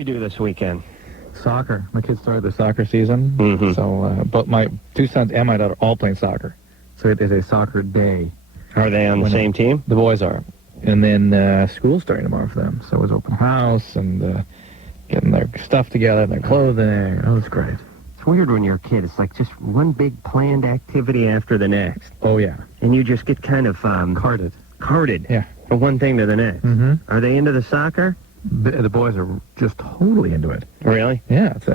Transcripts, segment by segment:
You do this weekend? Soccer. My kids started their soccer season, so but my two sons and my daughter all playing soccer. So it is a soccer day. Are they on the same team? The boys are. And then school's starting tomorrow for them. So it was open house and getting their stuff together, their clothing. Oh, it's great. It's weird when you're a kid. It's like just one big planned activity after the next. Oh, yeah. And you just get kind of... Carted. Carted. Yeah. From one thing to the next. Mm-hmm. Are they into the soccer? The boys are just totally into it. Really? Yeah. It's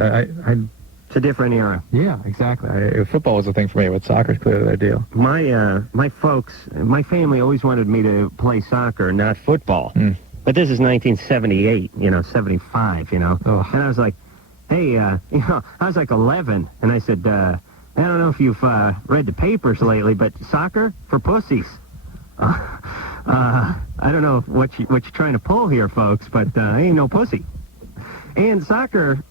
a different era. Yeah, exactly. Football was the thing for me, but soccer's clearly their deal. My folks, my family always wanted me to play soccer, not football. But this is 1978, 75, Oh. And I was like, hey, I was like 11, and I said, I don't know if you've read the papers lately, but soccer for pussies. I don't know what you're trying to pull here, folks, but I ain't no pussy. And soccer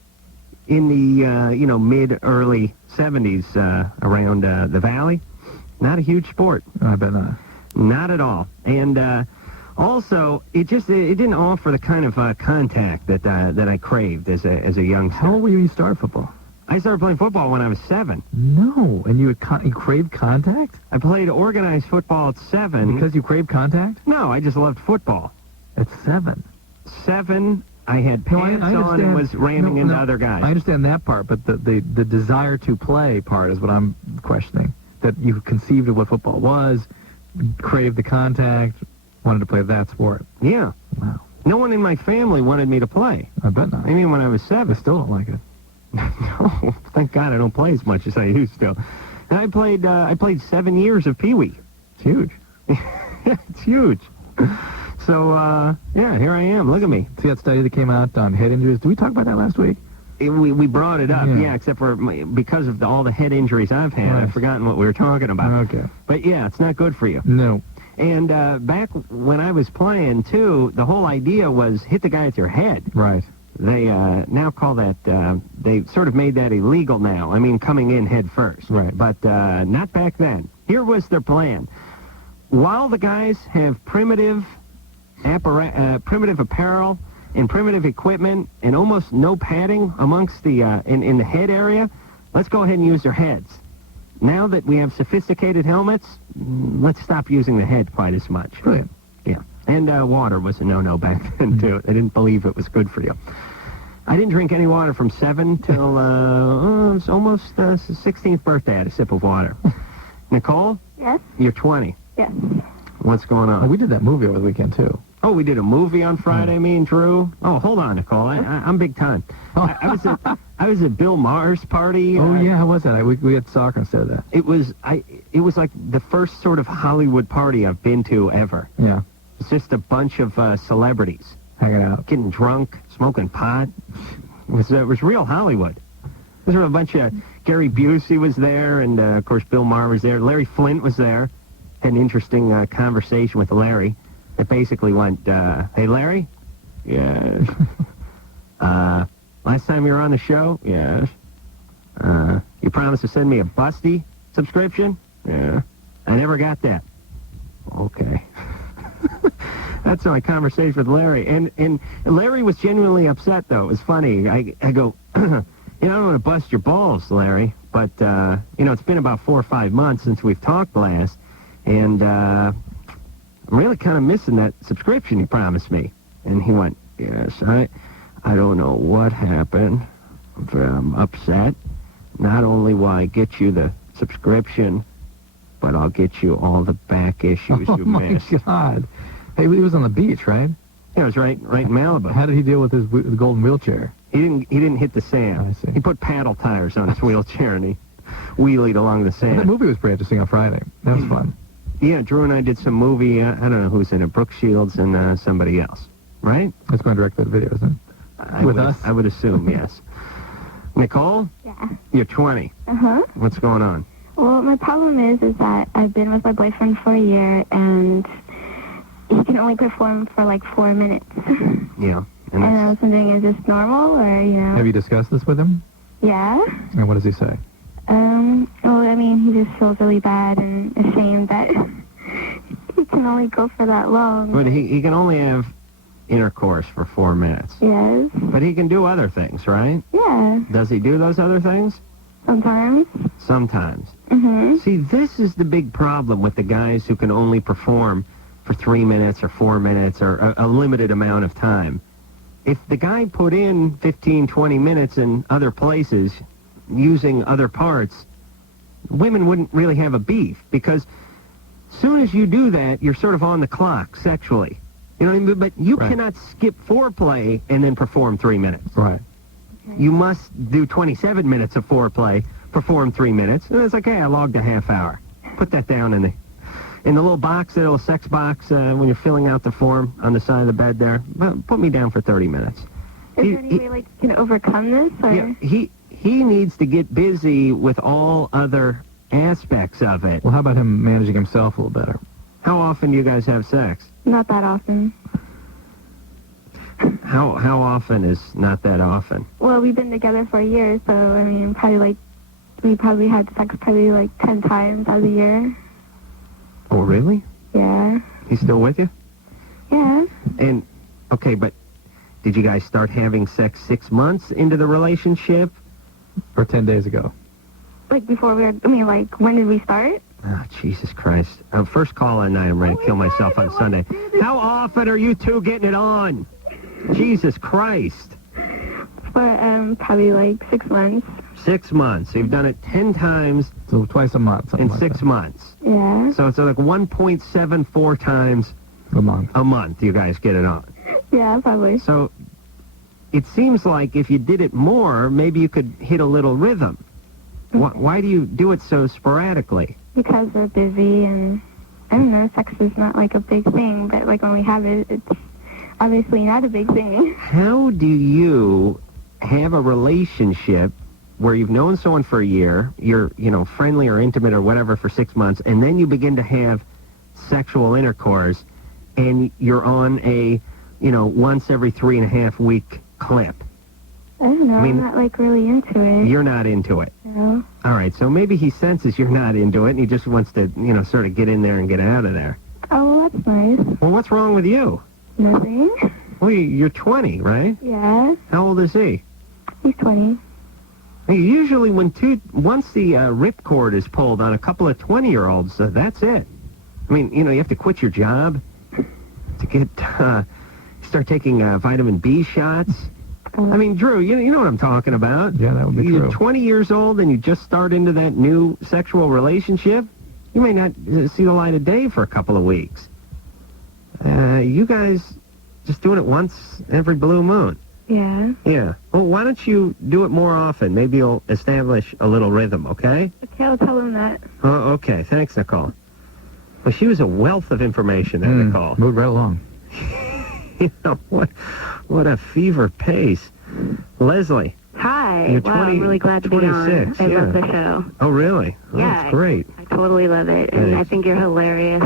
in the mid-early 70s around the Valley, not a huge sport. I bet not. Not at all. And also, it didn't offer the kind of contact that I craved as a youngster. How old were you when you started football? I started playing football when I was 7. No, and you craved contact? I played organized football at 7. Because you craved contact? No, I just loved football. At 7? 7, I had pants on and was ramming into other guys. I understand that part, but the desire to play part is what I'm questioning. That you conceived of what football was, craved the contact, wanted to play that sport. Yeah. Wow. No one in my family wanted me to play. I bet not. I mean, when I was 7. I still don't like it. No, thank God I don't play as much as I used to. And I played 7 years of Pee Wee. It's huge. It's huge. So, here I am. Look at me. See that study that came out on head injuries? Did we talk about that last week? We brought it up, yeah, except for because of all the head injuries I've had, I've forgotten what we were talking about. Okay. But, yeah, it's not good for you. No. And back when I was playing, too, the whole idea was hit the guy with your head. Right. They now call that, they sort of made that illegal now. I mean, coming in head first. Right. But not back then. Here was their plan. While the guys have primitive apparel and primitive equipment and almost no padding amongst the in the head area, let's go ahead and use their heads. Now that we have sophisticated helmets, let's stop using the head quite as much. Brilliant. Yeah. And water was a no-no back then, too. They didn't believe it was good for you. I didn't drink any water from 7 till it was almost 16th birthday. I had a sip of water. Nicole? Yes? You're 20. Yes. What's going on? Oh, we did that movie over the weekend, too. Oh, we did a movie on Friday, me and Drew. Oh, hold on, Nicole. I'm big time. I was at Bill Maher's party. Oh, yeah, how was that? We had soccer instead of that. It was like the first sort of Hollywood party I've been to ever. Yeah. It's just a bunch of celebrities. Hanging out. Getting drunk, smoking pot. It was real Hollywood. There was a bunch of... Gary Busey was there, and, of course, Bill Maher was there. Larry Flint was there. Had an interesting conversation with Larry. It basically went, hey, Larry? Yes. Last time you were on the show? Yes. You promised to send me a Busty subscription? Yeah. I never got that. Okay. That's my conversation with Larry. And Larry was genuinely upset, though. It was funny. I go, I don't want to bust your balls, Larry, but, it's been about 4 or 5 months since we've talked last, and I'm really kind of missing that subscription you promised me. And he went, yes, I don't know what happened. I'm upset. Not only will I get you the subscription, but I'll get you all the back issues you missed. Oh, my God. Hey, he was on the beach, right? Yeah, it was right in Malibu. How did he deal with his golden wheelchair? He didn't hit the sand. I see. He put paddle tires on his wheelchair, and he wheelied along the sand. That movie was pretty interesting on Friday. That was fun. Yeah, Drew and I did some movie, I don't know who's in it, Brooke Shields and somebody else, right? That's going to direct that video, isn't it? With us? I would assume, yes. Nicole? Yeah. You're 20. Uh-huh. What's going on? Well, my problem is that I've been with my boyfriend for a year, and he can only perform for like 4 minutes. Yeah. And I was wondering, is this normal, or, Have you discussed this with him? Yeah. And what does he say? Well, I mean, he just feels really bad and ashamed that he can only go for that long. But he can only have intercourse for 4 minutes. Yes. But he can do other things, right? Yeah. Does he do those other things? Sometimes. Sometimes. Mm-hmm. See, this is the big problem with the guys who can only perform for 3 minutes or 4 minutes or a limited amount of time. If the guy put in 15, 20 minutes in other places using other parts, women wouldn't really have a beef, because as soon as you do that, you're sort of on the clock sexually. You know what I mean? But you Right. cannot skip foreplay and then perform 3 minutes. Right. You must do 27 minutes of foreplay, perform 3 minutes, and it's like, hey, I logged a half hour. Put that down in the little box, that little sex box, when you're filling out the form on the side of the bed there. Well, put me down for 30 minutes. Is there any way, like, you can overcome this? Or? Yeah, he needs to get busy with all other aspects of it. Well, how about him managing himself a little better? How often do you guys have sex? Not that often. How often is not that often? Well, we've been together for a year, so, I mean, we probably had sex like 10 times out of the year. Oh, really? Yeah. He's still with you? Yeah. And, okay, but did you guys start having sex 6 months into the relationship? Or 10 days ago? Like, before like, when did we start? Oh, Jesus Christ. First call at night, I'm ready to kill myself on Sunday. How often are you two getting it on? Jesus Christ. For, probably, like, 6 months. 6 months. You've done it 10 times So twice a month. in something like 6 that. months. Yeah. So it's like 1.74 times A month. a month you guys get it on. Yeah, probably. So it seems like if you did it more, maybe you could hit a little rhythm. Why do you do it so sporadically? Because we're busy, and, I don't know, sex is not, like, a big thing, but, like, when we have it, it's obviously not a big thing. How do you have a relationship where you've known someone for a year, you're, friendly or intimate or whatever for 6 months, and then you begin to have sexual intercourse, and you're on a, once every 3.5 week clip? I don't know, I mean, I'm not, like, really into it. You're not into it. No. All right, so maybe he senses you're not into it, and he just wants to, sort of get in there and get out of there. Oh, well, that's nice. Well, what's wrong with you? Nothing. Well, you're 20, right? Yeah. How old is he? He's 20. Usually once the ripcord is pulled on a couple of 20-year-olds, that's it. I mean, you have to quit your job to get, start taking vitamin B shots. I mean, Drew, you know what I'm talking about. Yeah, that would be You're true. 20 years old and you just start into that new sexual relationship. You may not see the light of day for a couple of weeks. You guys just doing it once every blue moon. Yeah. Yeah. Well, why don't you do it more often? Maybe you'll establish a little rhythm, okay? Okay, I'll tell him that. Oh, okay. Thanks, Nicole. Well, she was a wealth of information, that Nicole. Moved right along. What a fever pace. Leslie. Hi. You're Wow, 20 I'm really glad to be on. 26, I love yeah. the show. Oh, really? Oh, Yeah. that's great. I totally love it. And Thanks. I think you're hilarious.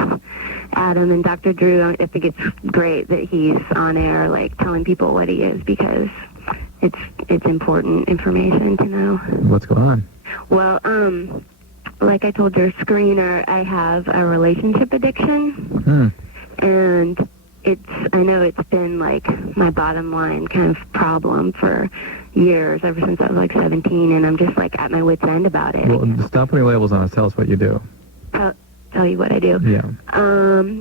Adam and Dr. Drew, I think it's great that he's on air, like, telling people what he is, because it's important information to know. What's going on? Well, like I told your screener, I have a relationship addiction. And I know it's been, like, my bottom line kind of problem for years, ever since I was, like, 17, and I'm just, like, at my wit's end about it. Well, stop putting labels on us. Tell us what you do. Tell you what I do. Yeah.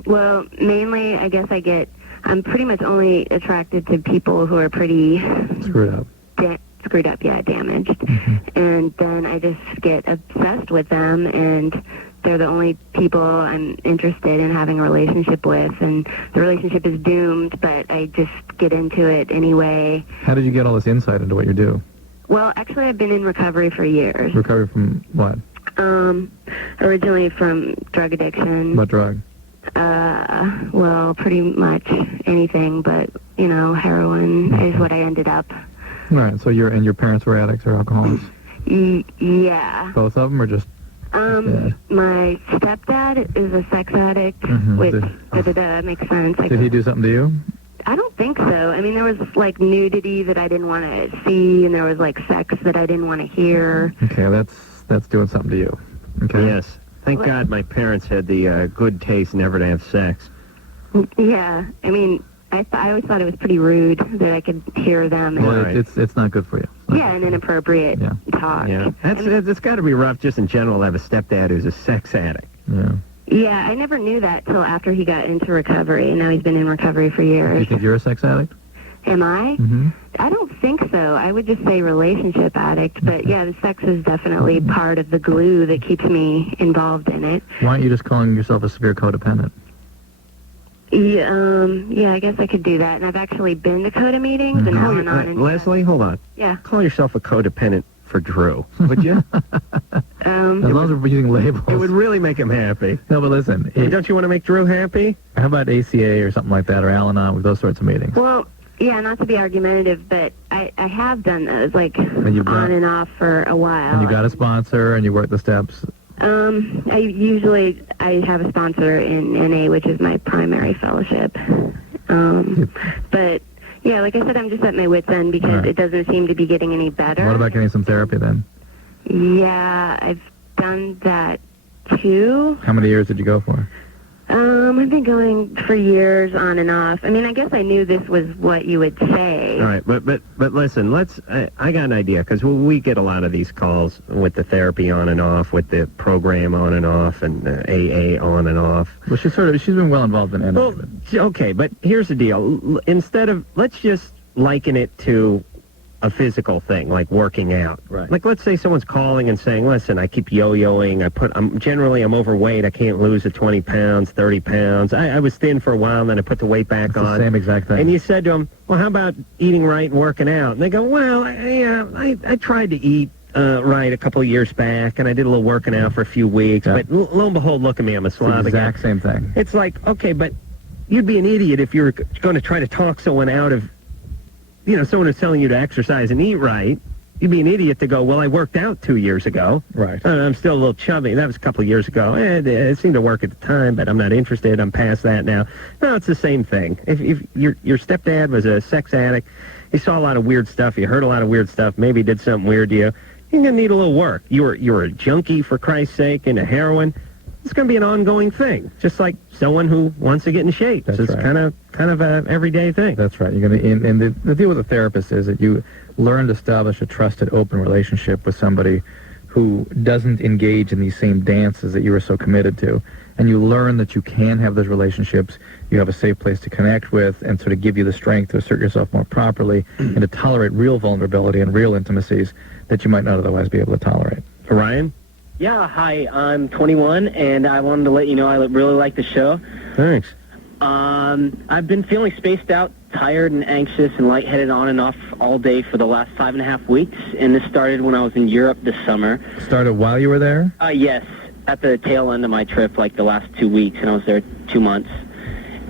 Well, mainly, I guess I'm pretty much only attracted to people who are pretty Screwed up. damaged. And then I just get obsessed with them, and they're the only people I'm interested in having a relationship with, and the relationship is doomed, but I just get into it anyway. How did you get all this insight into what you do? Well, actually, I've been in recovery for years. Recovery from what? Originally from drug addiction. What drug? Well, pretty much anything, but, heroin is what I ended up. Right, so your parents were addicts or alcoholics? Yeah. Both of them, or just... My stepdad is a sex addict, which makes sense. Did he do something to you? I don't think so. I mean, there was, like, nudity that I didn't want to see, and there was, like, sex that I didn't want to hear. Okay, that's doing something to you. Okay. Yes. Thank God my parents had the good taste never to have sex. Yeah. I mean, I always thought it was pretty rude that I could hear them. And, Well, it's not good for you. yeah, and inappropriate talk. Yeah, it's got to be rough just in general to have a stepdad who's a sex addict. Yeah. Yeah, I never knew that till after he got into recovery, and now he's been in recovery for years. Do you think you're a sex addict? Am I? Mm-hmm. I don't think so. I would just say relationship addict, but yeah, the sex is definitely part of the glue that keeps me involved in it. Why aren't you just calling yourself a severe codependent? Yeah, I guess I could do that. And I've actually been to CODA meetings and Al-Anon and Leslie, hold on. Yeah. Call yourself a codependent for Drew, would you? As long as we're using labels. It would really make him happy. No, but listen. Don't you want to make Drew happy? How about ACA or something like that, or Al-Anon, with those sorts of meetings? Well, yeah, not to be argumentative, but I have done those, like, you've on and off for a while. And you got a sponsor, and you work the steps. I have a sponsor in NA, which is my primary fellowship. But, yeah, like I said, I'm just at my wit's end because it doesn't seem to be getting any better. What about getting some therapy then? Yeah, I've done that too. How many years did you go for? I've been going for years on and off. I mean, I guess I knew this was what you would say. All right, but listen, I got an idea, because we get a lot of these calls with the therapy on and off, with the program on and off, and AA on and off. Well, she's been well involved in NA. Well, okay, but here's the deal. Let's just liken it to a physical thing, like working out. Right. Like, let's say someone's calling and saying, listen, I keep yo-yoing, I'm overweight, I can't lose the 20 pounds, 30 pounds. I was thin for a while, and then I put the weight back on. The same exact thing. And you said to them, well, how about eating right and working out? And they go, well, I tried to eat right a couple of years back, and I did a little working out for a few weeks, but lo and behold, look at me, I'm a slob again. Exact same thing. It's like, okay, but you'd be an idiot if you were going to try to talk someone out of, someone who's telling you to exercise and eat right. You'd be an idiot to go, well, I worked out 2 years ago. Right. I'm still a little chubby. That was a couple of years ago. It seemed to work at the time, but I'm not interested. I'm past that now. No, it's the same thing. If your stepdad was a sex addict, he saw a lot of weird stuff, he heard a lot of weird stuff, maybe he did something weird to you, you're going to need a little work. You were a junkie, for Christ's sake, into heroin. It's going to be an ongoing thing, just like someone who wants to get in shape. That's it's right. kind of a everyday thing. That's right. You're going to, and the deal with a therapist is that you learn to establish a trusted, open relationship with somebody who doesn't engage in these same dances that you were so committed to. And you learn that you can have those relationships. You have a safe place to connect with and sort of give you the strength to assert yourself more properly and to tolerate real vulnerability and real intimacies that you might not otherwise be able to tolerate. Ryan? Yeah, hi, I'm 21, and I wanted to let you know I really like the show. Thanks. I've been feeling spaced out, tired and anxious and lightheaded on and off all day for the last 5.5 weeks, and this started when I was in Europe this summer. Started while you were there? Yes, at the tail end of my trip, like the last 2 weeks, and I was there 2 months.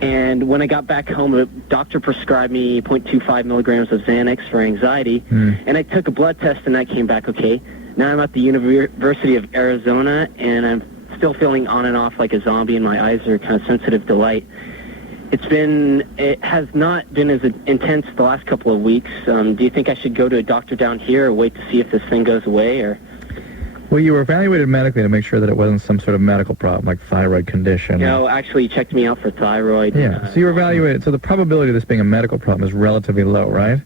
And when I got back home, the doctor prescribed me 0.25 milligrams of Xanax for anxiety, and I took a blood test, and that came back okay. Now I'm at the University of Arizona, and I'm still feeling on and off like a zombie, and my eyes are kind of sensitive to light. It has not been as intense the last couple of weeks. Do you think I should go to a doctor down here or wait to see if this thing goes away? Or? Well, you were evaluated medically to make sure that it wasn't some sort of medical problem, like thyroid condition. No, actually, he checked me out for thyroid. Yeah, so you were evaluated. So the probability of this being a medical problem is relatively low, right?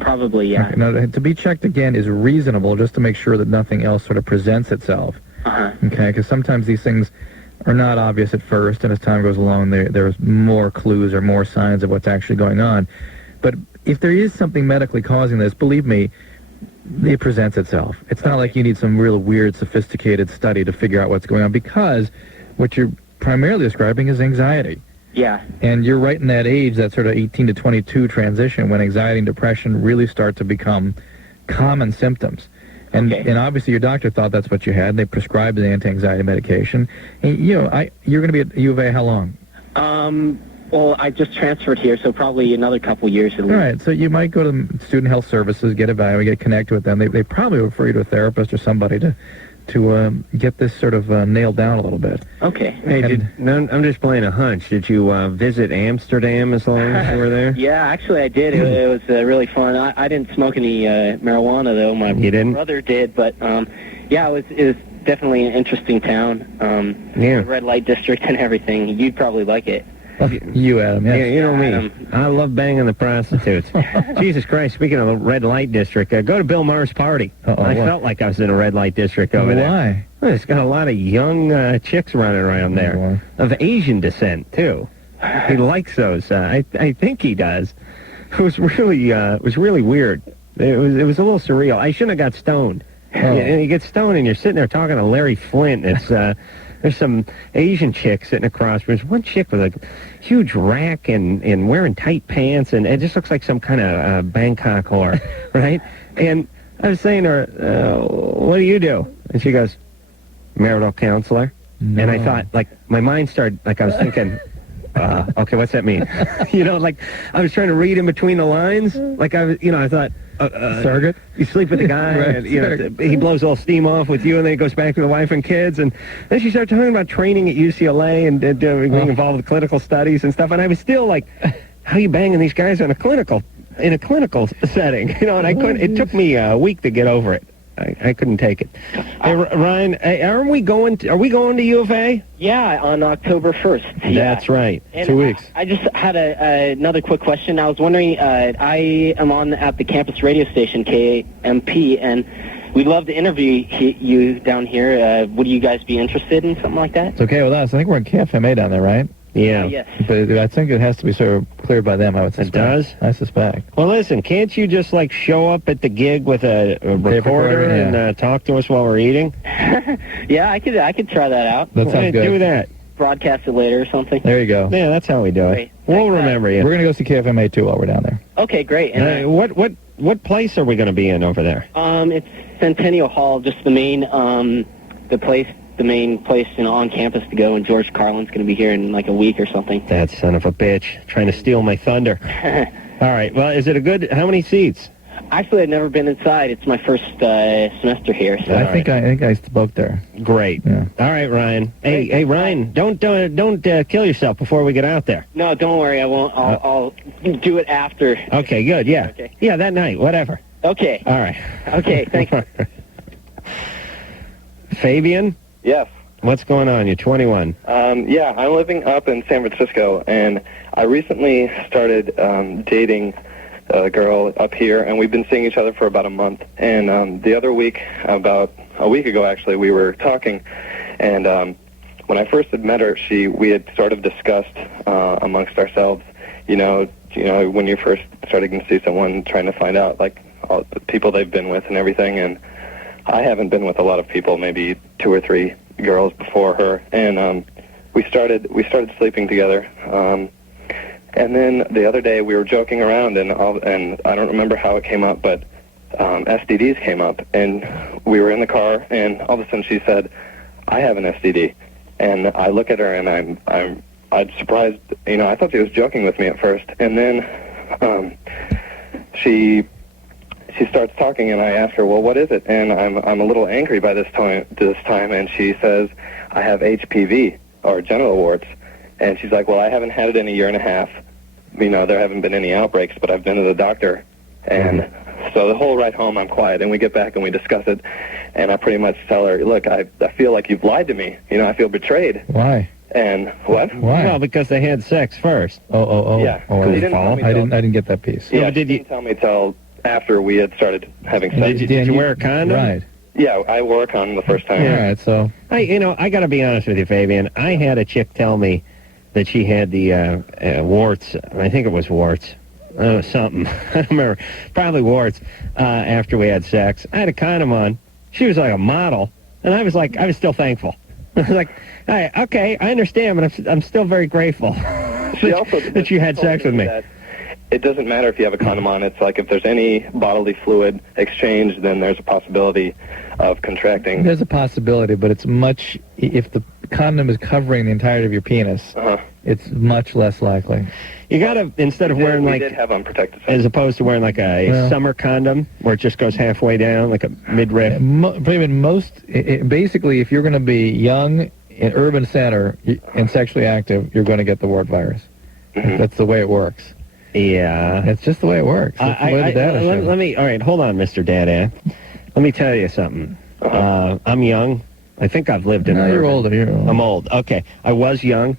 Probably, yeah. Okay. Now, to be checked again is reasonable, just to make sure that nothing else sort of presents itself. Okay, because sometimes these things are not obvious at first, and as time goes along, there's more clues or more signs of what's actually going on. But if there is something medically causing this, believe me, it presents itself. It's not like you need some real weird, sophisticated study to figure out what's going on, because what you're primarily describing is anxiety. Yeah. And you're right in that age, that sort of 18 to 22 transition, when anxiety and depression really start to become common symptoms. And obviously your doctor thought that's what you had. They prescribed an anti-anxiety medication. And, you're going to be at U of A how long? Well, I just transferred here, so probably another couple years at least. All right, so you might go to Student Health Services, get evaluated, get connected with them. They probably refer you to a therapist or somebody to get this sort of nailed down a little bit. Okay. Hey, I'm just playing a hunch. Did you visit Amsterdam as long as you were there? Yeah, actually I did. It was really fun. I didn't smoke any marijuana, though. My brother did, but yeah, it was definitely an interesting town. Yeah. Red light district and everything. You'd probably like it. You, Adam, yes. Yeah, you know me. Adam. I love banging the prostitutes. Jesus Christ, speaking of a red light district, go to Bill Maher's party. I felt like I was in a red light district over there. Why? Well, it's got a lot of young chicks running around there, of Asian descent, too. He likes those. I think he does. It was really weird. It was a little surreal. I shouldn't have got stoned. And you get stoned and you're sitting there talking to Larry Flint. It's there's some Asian chick sitting across. There's one chick with a huge rack and wearing tight pants, and it just looks like some kind of Bangkok whore, right? And I was saying to her, what do you do? And she goes, marital counselor. No. And I thought, like, my mind started, like, I was thinking, okay, what's that mean? Like, I was trying to read in between the lines. Like, I thought, surrogate? You sleep with the guy, Right, and, he blows all steam off with you, and then he goes back to the wife and kids, and then she started talking about training at UCLA and being involved with clinical studies and stuff, and I was still like, how are you banging these guys in a clinical setting? And I couldn't. It took me a week to get over it. I couldn't take it. Hey, Ryan, are we going to U of A? Yeah, on October 1st. That's right. And 2 weeks. I just had another quick question. I was wondering, I am at the campus radio station, KMP, and we'd love to interview you down here. Would you guys be interested in something like that? It's okay with us. I think we're in KFMA down there, right? Yeah. Yes. But I think it has to be sort of cleared by them, I would suspect. It does? I suspect. Well, listen, can't you just, like, show up at the gig with a recorder and talk to us while we're eating? Yeah, I could try that out. That sounds good. Do that. Broadcast it later or something. There you go. Yeah, that's how we do it. Great. We'll Thanks, remember you. We're going to go see KFMA, too, while we're down there. Okay, great. And, what place are we going to be in over there? It's Centennial Hall, just the main place on campus to go, and George Carlin's going to be here in like a week or something. That son of a bitch, trying to steal my thunder. All right, well, is it how many seats? Actually, I've never been inside. It's my first semester here. So. I think I spoke there. Great. Yeah. All right, Ryan. Hey, Ryan, don't kill yourself before we get out there. No, don't worry. I won't. I'll do it after. Okay, good. Yeah. Okay. Yeah, that night, whatever. Okay. All right. Okay, thank you. Fabian? Yes. What's going on? You're 21. Yeah, I'm living up in San Francisco, and I recently started dating a girl up here, and we've been seeing each other for about a month. And the other week, about a week ago actually, we were talking, and when I first had met her, we had sort of discussed amongst ourselves, when you first started to see someone, trying to find out like all the people they've been with and everything, and I haven't been with a lot of people, maybe 2 or 3 girls before her, and we started sleeping together. And then the other day we were joking around, and I don't remember how it came up, but STDs came up, and we were in the car, and all of a sudden she said, "I have an STD," and I look at her, and I'm surprised. I thought she was joking with me at first, and then she starts talking, and I ask her, "Well, what is it?" And I'm a little angry by this time, and she says, "I have HPV, or genital warts." And she's like, "Well, I haven't had it in a year and a half. There haven't been any outbreaks, but I've been to the doctor." And so the whole ride home, I'm quiet, and we get back and we discuss it, and I pretty much tell her, "Look, I feel like you've lied to me. I feel betrayed." Why? And what? Why? Well, because they had sex first. Oh. Yeah. Oh, She didn't tell me I didn't get that piece. Yeah, Well, she did you- didn't tell me till after we had started having sex. Did you wear a condom? Right. Yeah, I wore a condom the first time. All right, so... I got to be honest with you, Fabian. I had a chick tell me that she had the warts. I think it was warts. Something. I don't remember. Probably warts after we had sex. I had a condom on. She was like a model. And I was still thankful. I was like, hey, okay, I understand, but I'm still very grateful She also that you had told sex with me. that it doesn't matter if you have a condom on. It's like if there's any bodily fluid exchange, then there's a possibility of contracting. There's a possibility, but it's much... If the condom is covering the entirety of your penis, it's much less likely. You got to, instead of wearing we like... did have unprotected sex. As opposed to wearing like a summer condom where it just goes halfway down, like a midriff. Basically, if you're going to be young, in urban center, and sexually active, you're going to get the wart virus. That's the way it works. Yeah. It's just the way it works. That's the way the data shows. Let me, all right, hold on, Mr. Dada. Let me tell you something. I'm young. I think I've lived in... No, you're older. I'm old. Okay. I was young.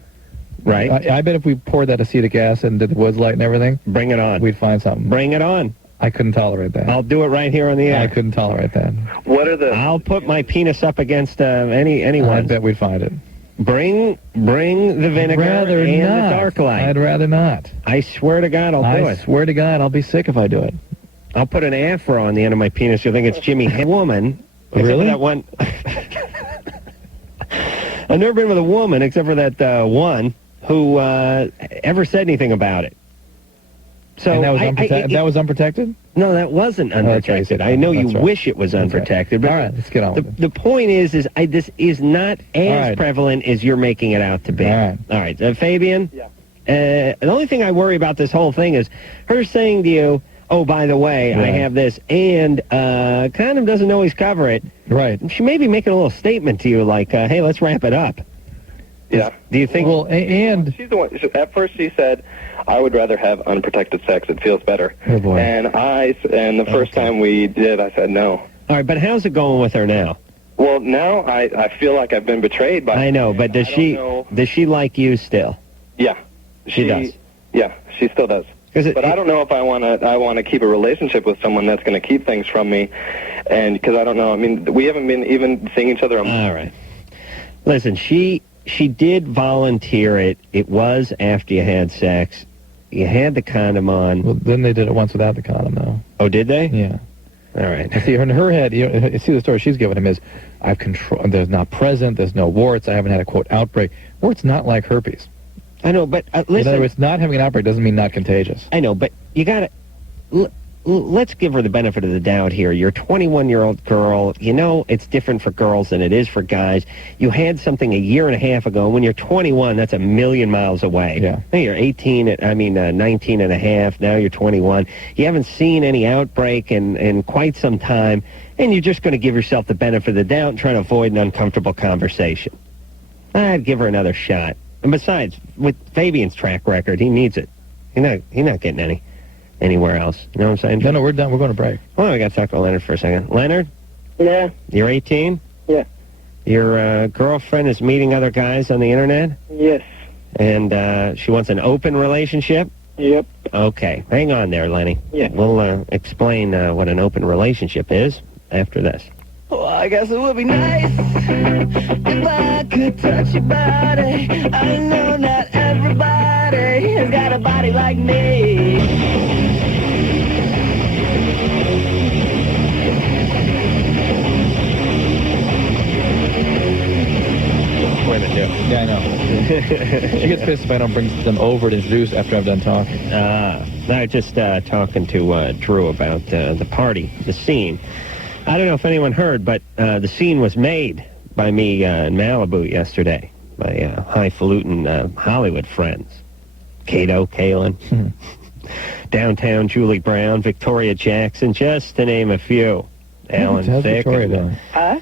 right? I bet if we poured that acetic acid and did the woods light and everything, Bring it on. we'd find something. Bring it on. I couldn't tolerate that. I'll do it right here on the air. I couldn't tolerate that. What are the... I'll put my penis up against anyone. I bet we'd find it. Bring the vinegar rather and not. the dark light. I'd rather not. I swear to God, I'll do I it. swear to God, I'll be sick if I do it. I'll put an afro on the end of my penis. You'll think it's Jimmy. Woman. Except Really? for that one. I've never been with a woman except for that one who ever said anything about it. So And that was, that was unprotected? No, that wasn't that's right, unprotected. I know that's you right. wish it was unprotected. But All right, let's get on with it. The point is this is not as right. prevalent as you're making it out to be. All right. Fabian? Yeah. The only thing I worry about this whole thing is her saying to you, oh, by the way, I have this, and condom doesn't always cover it. Right. She may be making a little statement to you like, hey, let's wrap it up. Yeah. Do you think... Well, and... She's the one. At first, she said, "I would rather have unprotected sex. It feels better." Oh, boy. And the first time we did, I said no. All right, but how's it going with her now? Well, now I feel like I've been betrayed by. I know, but does she like you still? Yeah. She does. Yeah, she still does. But I don't know if I want to keep a relationship with someone that's going to keep things from me, and because I don't know. I mean, we haven't been even seeing each other. All right. Listen, she did volunteer it. It was after you had sex. You had the condom on. Well, then they did it once without the condom, though. Oh, did they? Yeah. All right. See, in her head, see the story she's giving him is, I've controlled. There's not present. There's no warts. I haven't had a quote outbreak. Warts not like herpes. I know, but listen. In other words, not having an outbreak doesn't mean not contagious. I know, but you got to... Let's give her the benefit of the doubt here. You're a 21-year-old girl. You know it's different for girls than it is for guys. You had something a year and a half ago. When you're 21, that's a million miles away. Yeah. Now you're 19 and a half. Now you're 21. You haven't seen any outbreak in quite some time, and you're just going to give yourself the benefit of the doubt and try to avoid an uncomfortable conversation. I'd give her another shot. And besides, with Fabian's track record, he needs it. He's not getting anywhere else. You know what I'm saying? No, we're done. We're going to break. Well, we got to talk to Leonard for a second. Leonard? Yeah. You're 18? Yeah. Your girlfriend is meeting other guys on the internet? Yes. And she wants an open relationship? Yep. Okay. Hang on there, Lenny. Yeah. We'll explain what an open relationship is after this. Well, I guess it would be nice if I could touch your body. I know not everybody has got a body like me. Yeah, I know. She gets pissed if I don't bring them over to introduce after I've done talking. I was just talking to Drew about the party, the scene. I don't know if anyone heard, but the scene was made by me in Malibu yesterday. My highfalutin Hollywood friends. Cato, Kalin, downtown Julie Brown, Victoria Jackson, just to name a few. Alan How's Thicke. Victoria doing? Huh?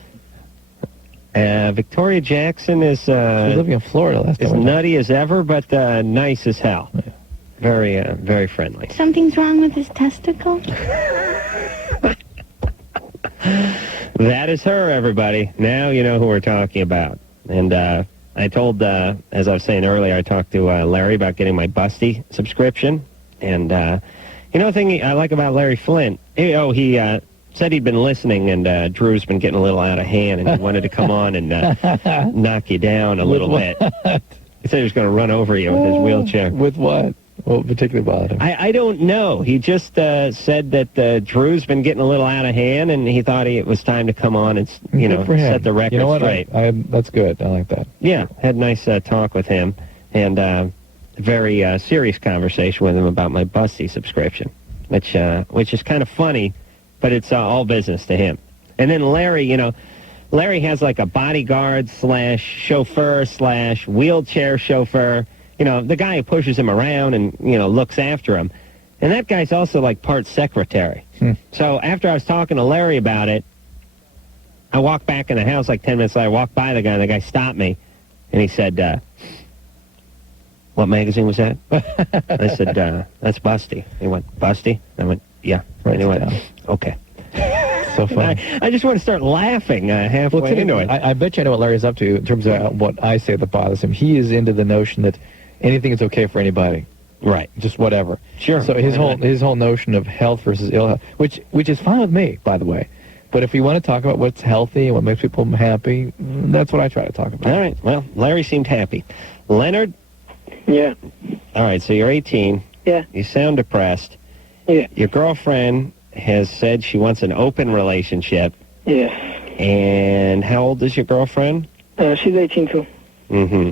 Victoria Jackson is She was living in Florida last as time. nutty as ever, but nice as hell. Yeah. Very, very friendly. Something's wrong with his testicle? That is her, everybody. Now you know who we're talking about. And I told, as I was saying earlier, I talked to Larry about getting my Busty subscription. And you know the thing I like about Larry Flint? He said he'd been listening, and Drew's been getting a little out of hand, and he wanted to come on and knock you down a little bit. He said he was going to run over you with his wheelchair. With what? What particularly bothered him? I don't know. He just said that Drew's been getting a little out of hand, and he thought it was time to come on and Good for him. set the record you know what? straight. That's good. I like that. Yeah, had a nice talk with him, and a very serious conversation with him about my Busty subscription, which is kind of funny, but it's all business to him. And then Larry, Larry has like a bodyguard / chauffeur / wheelchair chauffeur. The guy who pushes him around and, looks after him. And that guy's also like part secretary. So after I was talking to Larry about it, I walked back in the house like 10 minutes later. I walked by the guy, and the guy stopped me. And he said, what magazine was that? I said, that's Busty. He went, Busty? I went, yeah. And he went, okay. So funny. I just want to start laughing halfway into it. I bet you I know what Larry's up to in terms of what I say that bothers him. He is into the notion that anything is okay for anybody. Right. Just whatever. Sure. So his whole notion of health versus ill health, which is fine with me, by the way. But if we want to talk about what's healthy and what makes people happy, that's what I try to talk about. All right. Well, Larry seemed happy. Leonard? Yeah. All right, so you're 18. Yeah. You sound depressed. Yeah. Your girlfriend has said she wants an open relationship. Yeah. And how old is your girlfriend? She's 18 too. Mm-hmm.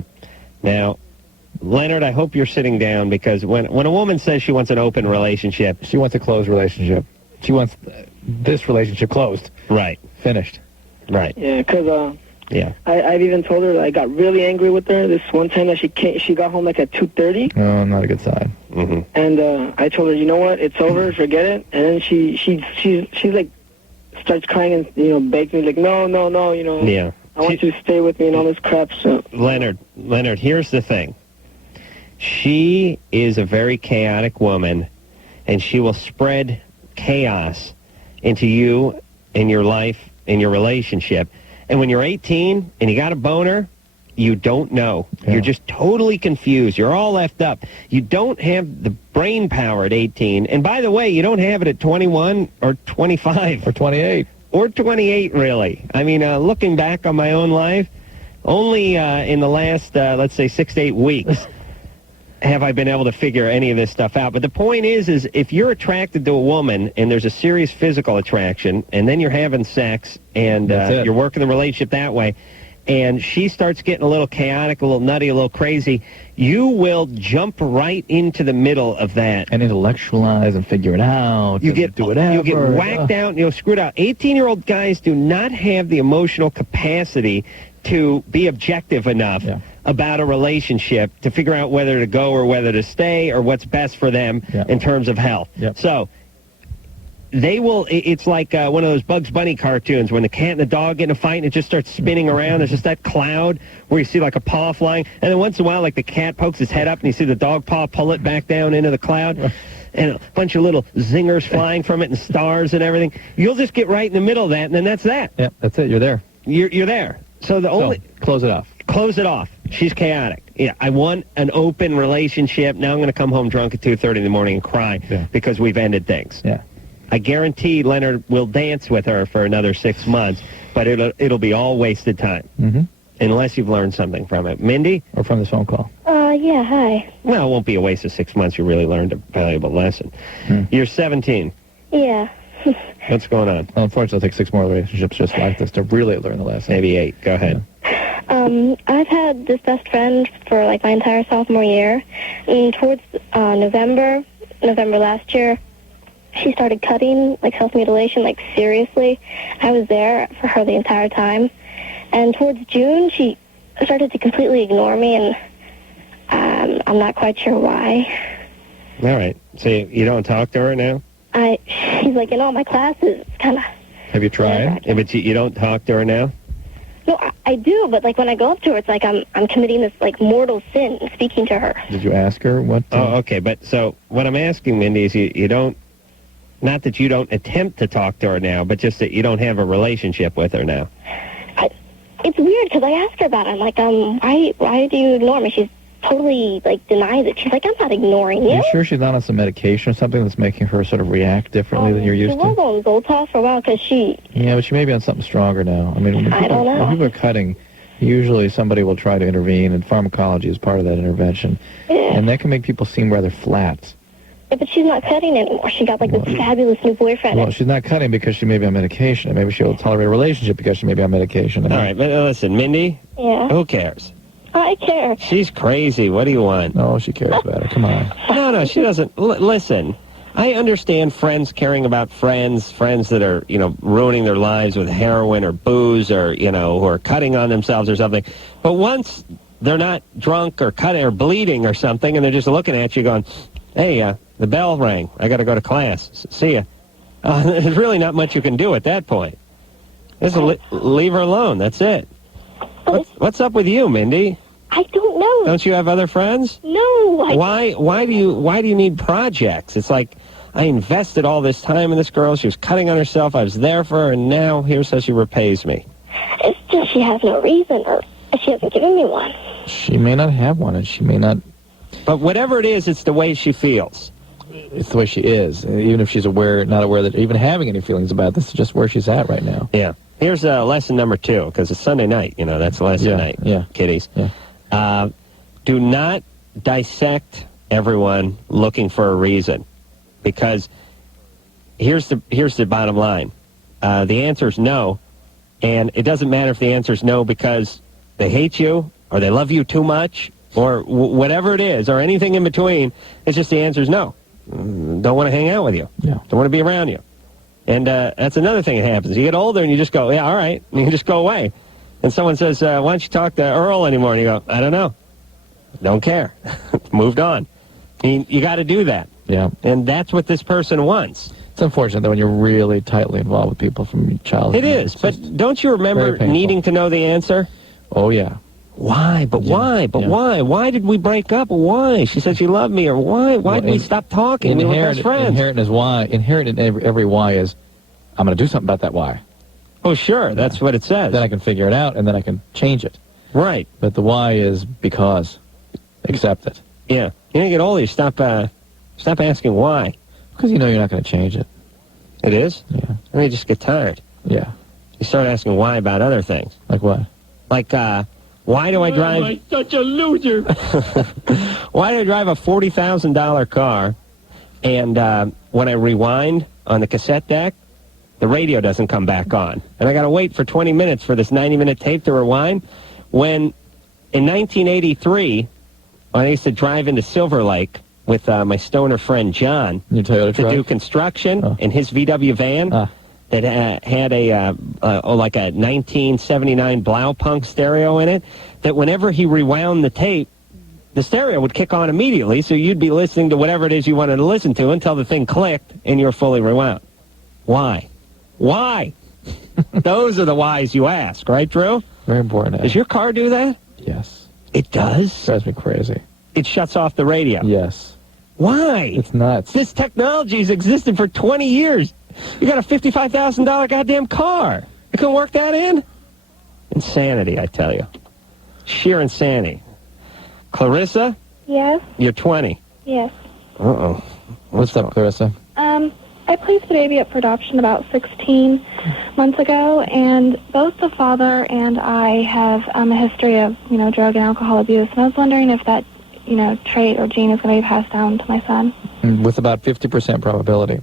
Now, Leonard, I hope you're sitting down, because when a woman says she wants an open relationship... She wants a closed relationship. She wants this relationship closed. Right. Finished. Right. Yeah, because yeah. I've even told her that I got really angry with her this one time that she got home like at 2:30. Oh, not a good sign. Mm-hmm. And I told her, you know what, it's over, forget it. And then she's like starts crying and begs me like, no, Yeah. I want you to stay with me and all this crap. So Leonard, here's the thing. She is a very chaotic woman, and she will spread chaos into you and your life and your relationship. And when you're 18 and you got a boner, you don't know. Yeah. You're just totally confused. You're all left up. You don't have the brain power at 18. And by the way, you don't have it at 21 or 25. Or 28. Or 28, really. I mean, looking back on my own life, only in the last, let's say, 6 to 8 weeks have I been able to figure any of this stuff out. But the point is if you're attracted to a woman and there's a serious physical attraction, and then you're having sex and you're working the relationship that way, and she starts getting a little chaotic, a little nutty, a little crazy, you will jump right into the middle of that. And intellectualize and figure it out. You get do whatever. You get whacked out and screwed out. 18-year-old guys do not have the emotional capacity to be objective enough about a relationship to figure out whether to go or whether to stay or what's best for them in terms of health. So they will, it's like one of those Bugs Bunny cartoons when the cat and the dog get in a fight and it just starts spinning around. There's just that cloud where you see like a paw flying, and then once in a while like the cat pokes his head up and you see the dog paw pull it back down into the cloud. And a bunch of little zingers flying from it and stars and everything. You'll just get right in the middle of that, and then that's that. Yeah, that's it. You're there. You're there. So close it off. Close it off. She's chaotic. Yeah, I want an open relationship. Now I'm going to come home drunk at 2:30 in the morning and cry because we've ended things. Yeah. I guarantee Leonard will dance with her for another 6 months, but it'll be all wasted time. Mm-hmm. Unless you've learned something from it. Mindy? Or from this phone call. Yeah, hi. Well, it won't be a waste of 6 months. You really learned a valuable lesson. You're 17. Yeah. What's going on? Well, unfortunately, it'll take 6 more relationships just like this to really learn the lesson. Maybe 8. Go ahead. I've had this best friend for like my entire sophomore year. And towards November last year, she started cutting, like self-mutilation, like seriously. I was there for her the entire time. And towards June, she started to completely ignore me, and I'm not quite sure why. All right. So you don't talk to her now? She's like in all my classes. It's kind of... Have you tried? Yeah, but you don't talk to her now? No, I do, but like when I go up to her, it's like I'm committing this like mortal sin speaking to her. Did you ask her what? Oh, okay. But so what I'm asking, Mindy, is you don't, not that you don't attempt to talk to her now, but just that you don't have a relationship with her now. It's weird because I asked her about it. I'm like, why do you ignore me? She's totally like denies it. She's like, I'm not ignoring you. Are you sure she's not on some medication or something that's making her sort of react differently than you're used to? She was on Zoltar for a while because she... Yeah, but she may be on something stronger now. I mean, when don't know. When people are cutting, usually somebody will try to intervene, and pharmacology is part of that intervention. Yeah. And that can make people seem rather flat. Yeah, but she's not cutting anymore. She got like this fabulous new boyfriend. Well, she's not cutting because she may be on medication, and maybe she'll tolerate a relationship because she may be on medication. All right, but listen, Mindy. Yeah. Who cares? I care. She's crazy. What do you want? No, she cares about it. Come on. No, she doesn't. Listen, I understand friends caring about friends that are, ruining their lives with heroin or booze or, who are cutting on themselves or something. But once they're not drunk or cutting or bleeding or something and they're just looking at you going, hey, the bell rang. I got to go to class. See ya. There's really not much you can do at that point. Just leave her alone. That's it. What's up with you, Mindy? I don't know. Don't you have other friends? No. Why do you need projects? It's like I invested all this time in this girl. She was cutting on herself. I was there for her, and now here's how she repays me. It's just she has no reason, or she hasn't given me one. She may not have one, and she may not But whatever it is, it's the way she feels. It's the way she is, even if she's not aware that even having any feelings about this is just where she's at right now. Yeah. Here's lesson number 2, because it's Sunday night. That's lesson night. Yeah. Kiddies. Yeah. Do not dissect everyone looking for a reason, because here's the bottom line. The answer is no, and it doesn't matter if the answer is no because they hate you or they love you too much or whatever it is or anything in between. It's just the answer is no. Don't want to hang out with you. Yeah. Don't want to be around you. And that's another thing that happens. You get older and you just go, yeah, all right, and you just go away. And someone says, why don't you talk to Earl anymore? And you go, I don't know. Don't care. Moved on. You got to do that. Yeah. And that's what this person wants. It's unfortunate that when you're really tightly involved with people from your childhood. It is. But don't you remember needing to know the answer? Oh, yeah. Why? But why? But why? Why did we break up? Why? She said she loved me. Or why? Why did we stop talking? We were best friends. Inherent in every why is, I'm going to do something about that why. Oh, sure. That's what it says. Then I can figure it out, and then I can change it. Right. But the why is because. Accept it. Yeah. You get older, you stop asking why. Because you know you're not going to change it. It is? Yeah. Or you just get tired. Yeah. You start asking why about other things. Like what? Like, why do I drive... Why am I such a loser? Why do I drive a $40,000 car, and when I rewind on the cassette deck, the radio doesn't come back on? And I got to wait for 20 minutes for this 90-minute tape to rewind? When, in 1983, when I used to drive into Silver Lake with my stoner friend John to do construction in his VW van that had a 1979 Blaupunk stereo in it, that whenever he rewound the tape, the stereo would kick on immediately, so you'd be listening to whatever it is you wanted to listen to until the thing clicked and you're fully rewound. Why? Why? Those are the whys you ask, right, Drew? Very important. Does your car do that? Yes. It does? Drives me crazy. It shuts off the radio? Yes. Why? It's nuts. This technology's existed for 20 years. You got a $55,000 goddamn car. You can work that in? Insanity, I tell you. Sheer insanity. Clarissa? Yes? You're 20. Yes. Uh-oh. What's up, Clarissa? I placed the baby up for adoption about 16 months ago, and both the father and I have a history of, drug and alcohol abuse, and I was wondering if that, trait or gene is going to be passed down to my son. With about 50% probability.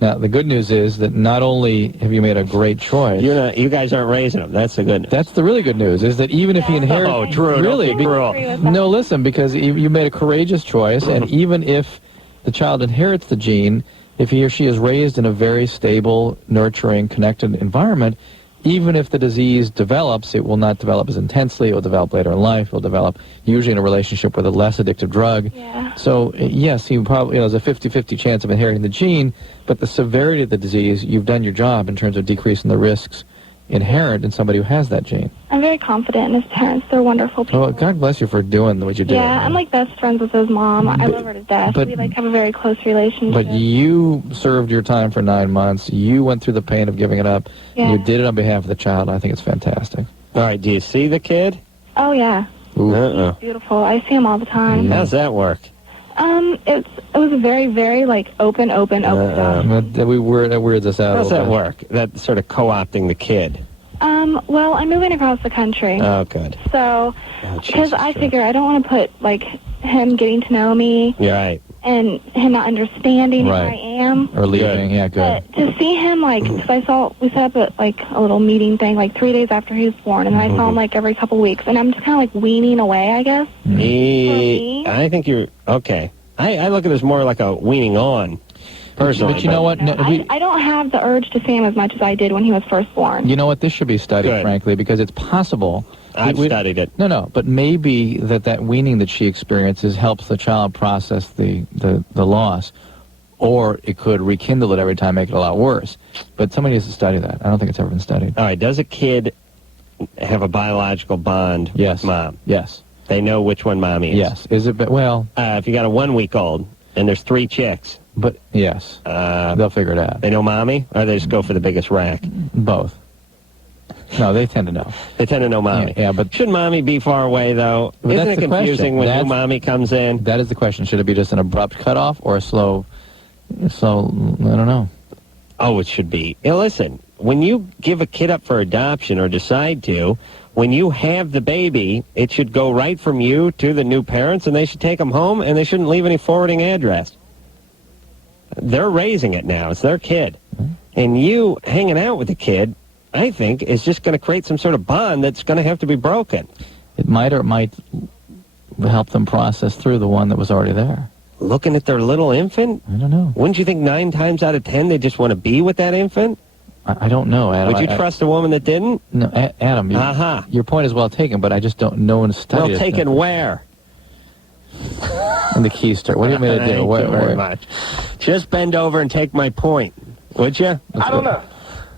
Now, the good news is that not only have you made a great choice... You guys aren't raising him. That's the good news. That's the really good news, is that even if he inherits... Oh, Drew, really, no, listen, because you made a courageous choice, and even if the child inherits the gene, if he or she is raised in a very stable, nurturing, connected environment, even if the disease develops, it will not develop as intensely. It will develop later in life. It will develop usually in a relationship with a less addictive drug. Yeah. So, yes, he probably has a 50-50 chance of inheriting the gene, but the severity of the disease, you've done your job in terms of decreasing the risks inherent in somebody who has that gene. I'm very confident in his parents. They're wonderful people. Oh, God bless you for doing what you did. Yeah, I'm best friends with his mom. I love her to death. We have a very close relationship. But you served your time for 9 months. You went through the pain of giving it up. Yeah. You did it on behalf of the child. I think it's fantastic. All right, do you see the kid? Oh, yeah. Uh-oh. He's beautiful. I see him all the time. How's that work? It was a very, very, open. We weird this out. How's that work? That sort of co-opting the kid? Well, I'm moving across the country. Oh, good. So, because I figure I don't want to put, him getting to know me. You're right. And him not understanding who I am. Or leaving, yeah, good. But to see him, because we set up a little meeting thing, 3 days after he was born, and then I saw him, every couple weeks, and I'm just kind of, weaning away, I guess. I think you're, okay. I look at this more like a weaning on, personally. But you know what? I don't have the urge to see him as much as I did when he was first born. You know what? This should be studied, frankly, because it's possible. I've studied it. No, but maybe that weaning that she experiences helps the child process the loss, or it could rekindle it every time, make it a lot worse. But somebody needs to study that. I don't think it's ever been studied. All right, does a kid have a biological bond with mom? Yes. They know which one mommy is? Yes. Is it, well... if you got a 1-week-old and there's 3 chicks... But, yes, they'll figure it out. They know mommy, or they just go for the biggest rack? Both. No, they tend to know. They tend to know mommy. Yeah, but should mommy be far away, though? But Isn't that's it the confusing question. when new mommy comes in? That is the question. Should it be just an abrupt cutoff or a slow, I don't know. Oh, it should be. Hey, listen, when you give a kid up for adoption or decide to, when you have the baby, it should go right from you to the new parents, and they should take them home, and they shouldn't leave any forwarding address. They're raising it now. It's their kid. And you hanging out with the kid, I think, is just going to create some sort of bond that's going to have to be broken. It might or it might help them process through the one that was already there. Looking at their little infant? I don't know. Wouldn't you think 9 times out of 10 they just want to be with that infant? I don't know, Adam. Would you trust a woman that didn't? No, Adam, your point is well taken, but I just don't know and study. Well taken where? In the keister. What do you mean to do? Very much. Just bend over and take my point, would you? I don't know.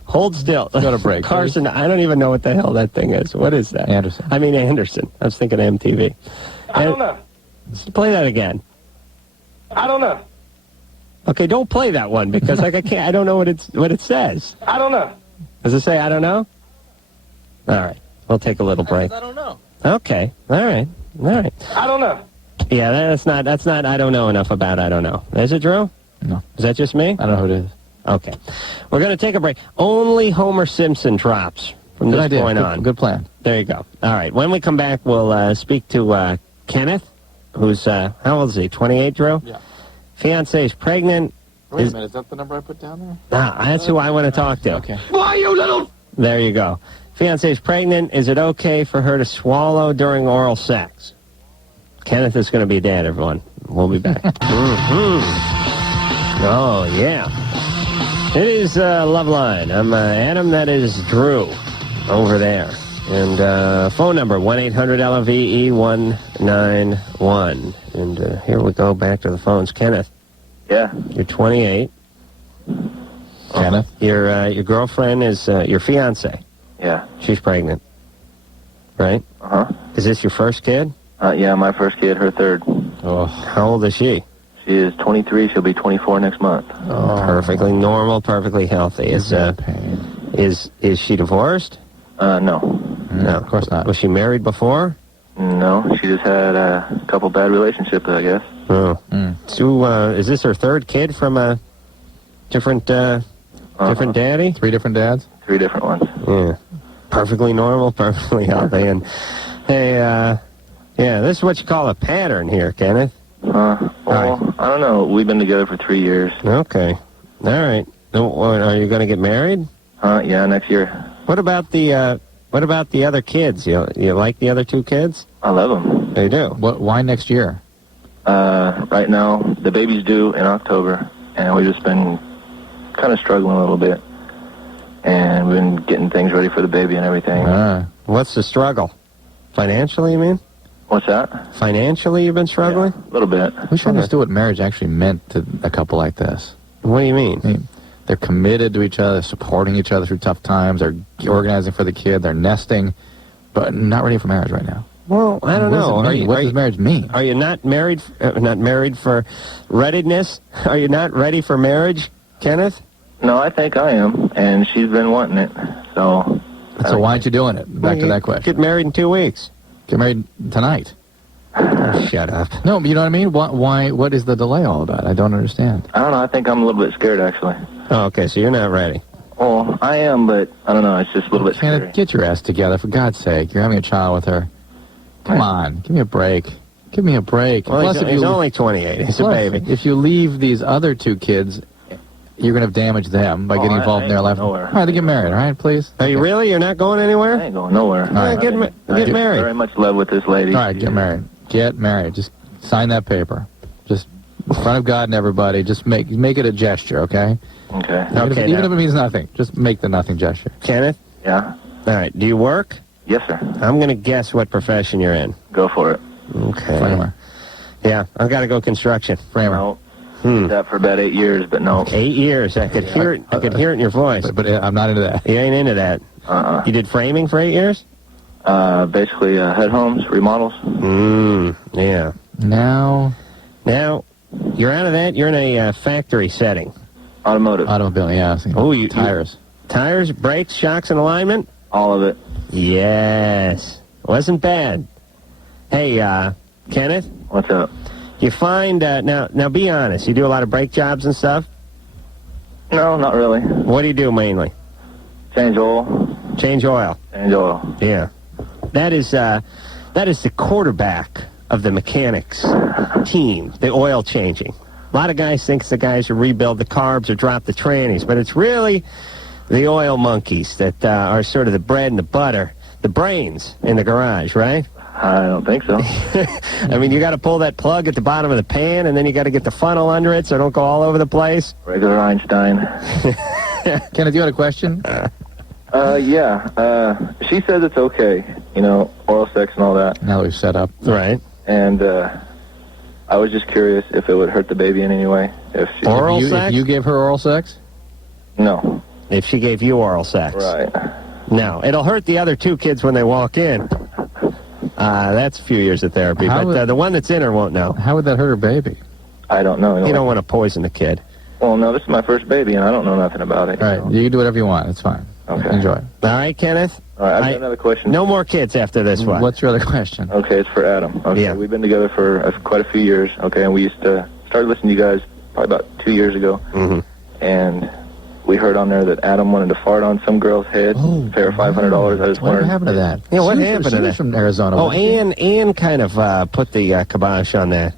Hold still. Let's go to break. Carson, I don't even know what the hell that thing is. What is that? Anderson. I mean Anderson. I was thinking MTV. I don't know. Play that again. I don't know. Okay, don't play that one because like I can't. I don't know what it says. I don't know. Does it say I don't know? All right, we'll take a little break. I don't know. Okay, all right. I don't know. Yeah, that's not. I don't know enough about. I don't know. Is it Drew? No. Is that just me? I don't know who it is. Okay, we're going to take a break. Only Homer Simpson drops from this point on. Good plan. There you go. All right. When we come back, we'll speak to Kenneth, who's how old is he? 28, Drew? Yeah. Fiancée is pregnant. Wait a minute, is that the number I put down there? That's who I want to talk to. Okay. Why, you little... There you go. Fiancée is pregnant. Is it okay for her to swallow during oral sex? Kenneth is going to be dad, everyone. We'll be back. Oh, yeah. It is Loveline. I'm Adam. That is Drew over there. And phone number, 1-800-LOVE-191. And here we go, back to the phones. Kenneth. Yeah. You're 28. Kenneth? Your girlfriend is your fiance. Yeah. She's pregnant, right? Uh-huh. Is this your first kid? Yeah, my first kid, her third. Oh, how old is she? She is 23. She'll be 24 next month. Oh, perfectly normal, perfectly healthy. Is she divorced? No. No, of course not. Was she married before? No, she just had a couple bad relationships, I guess. Oh. So, is this her third kid from a different different daddy? 3 different dads? 3 different ones. Yeah. Perfectly normal, perfectly healthy. And, hey, this is what you call a pattern here, Kenneth. Well, I don't know. We've been together for 3 years. Okay. All right. Are you going to get married? Yeah, next year. What about the other kids? You like the other 2 kids? I love them. They do. Why next year? Right now, the baby's due in October, and we've just been kind of struggling a little bit. And we've been getting things ready for the baby and everything. What's the struggle? Financially, you mean? What's that? Financially, you've been struggling? Yeah, a little bit. We should understand what marriage actually meant to a couple like this. What do you mean? I mean, they're committed to each other, supporting each other through tough times. They're organizing for the kid. They're nesting, but not ready for marriage right now. Well, I don't know. What does marriage mean? Are you not married? Not married for readiness? Are you not ready for marriage, Kenneth? No, I think I am, and she's been wanting it. So why aren't you doing it? Back to that question. Get married in 2 weeks. Get married tonight. Oh, shut up. No, but you know what I mean? Why? What is the delay all about? I don't understand. I don't know. I think I'm a little bit scared, actually. Oh, okay, so you're not ready. Well, I am, but I don't know. It's just a little bit scary. Get your ass together, for God's sake. You're having a child with her. Come on, give me a break. Give me a break. Well, Plus, he's only 28. He's a baby. If you leave these other 2 kids, you're going to damage them by getting involved in their life. Nowhere. All right, then get married, all right, please? Are you really? You're not going anywhere? I ain't going nowhere. All right. Get married. Very much love with this lady. All right, get married. Get married. Just sign that paper. Just in front of God and everybody. Just make it a gesture, okay? Okay. Even if it means nothing, just make the nothing gesture. Kenneth? Yeah? All right, do you work? Yes, sir. I'm going to guess what profession you're in. Go for it. Okay. Framer. Yeah, I've got to go construction. Framer. No. Did that for about 8 years, but no. 8 years. I could hear it. I could hear it in your voice. But I'm not into that. You ain't into that. You did framing for 8 years? Basically, head homes, remodels. Yeah. Now, you're out of that. You're in a factory setting. Automotive. Automobile, yeah. Oh, tires. Tires, brakes, shocks, and alignment? All of it. Yes. Wasn't bad. Hey, Kenneth? What's up? You find, now be honest, you do a lot of brake jobs and stuff? No, not really. What do you do mainly? Change oil. Change oil. Change oil. Yeah. That is the quarterback of the mechanics team, the oil changing. A lot of guys think it's the guys who rebuild the carbs or drop the trannies, but it's really the oil monkeys that are sort of the bread and the butter, the brains in the garage, right? I don't think so. I mean, you got to pull that plug at the bottom of the pan, and then you got to get the funnel under it so it don't go all over the place. Regular Einstein. Kenneth, you had a question? Yeah. She says it's okay, oral sex and all that. Now that we've set up. Right. And I was just curious if it would hurt the baby in any way. Oral sex? If you gave her oral sex? No. If she gave you oral sex? Right. No. It'll hurt the other two kids when they walk in. That's a few years of therapy, but the one that's in her won't know. How would that hurt her baby? I don't know. You don't want to poison the kid. Well, no, this is my first baby, and I don't know nothing about it. Right. You can do whatever you want. It's fine. Okay. Enjoy. All right, Kenneth? All right, I've got another question. No more kids after this one. What's your other question? Okay, it's for Adam. Okay, yeah. We've been together for quite a few years, okay, and we used to start listening to you guys probably about 2 years ago. Mm-hmm. And we heard on there that Adam wanted to fart on some girl's head, pay her $500. I just What wondered. happened to that? Yeah, what happened to She that? was from Arizona. Oh, wasn't she? Ann kind of put the kibosh on that.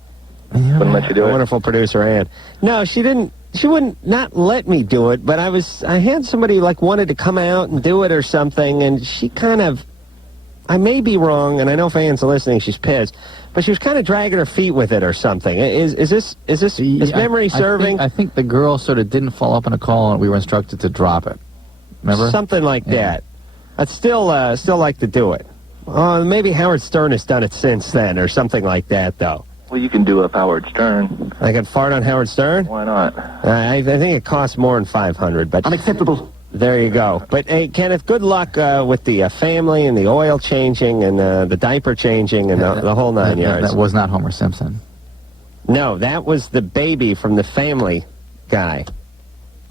Wouldn't let you do A it? wonderful producer, Ann. No, she didn't. She wouldn't not let me do it, but I had somebody wanted to come out and do it or something, and she kind of, I may be wrong, and I know if Ann's listening, she's pissed, but she was kind of dragging her feet with it or something. Is memory serving? I think the girl sort of didn't follow up on a call, and we were instructed to drop it. Remember? Something like that. I'd still like to do it. Maybe Howard Stern has done it since then, or something like that, though. Well, you can do up Howard Stern. I can fart on Howard Stern? Why not? I think it costs more than $500, but unacceptable. There you go. But hey, Kenneth, good luck with the family and the oil changing and the diaper changing and the whole nine yards. That was not Homer Simpson. No, that was the baby from the Family Guy.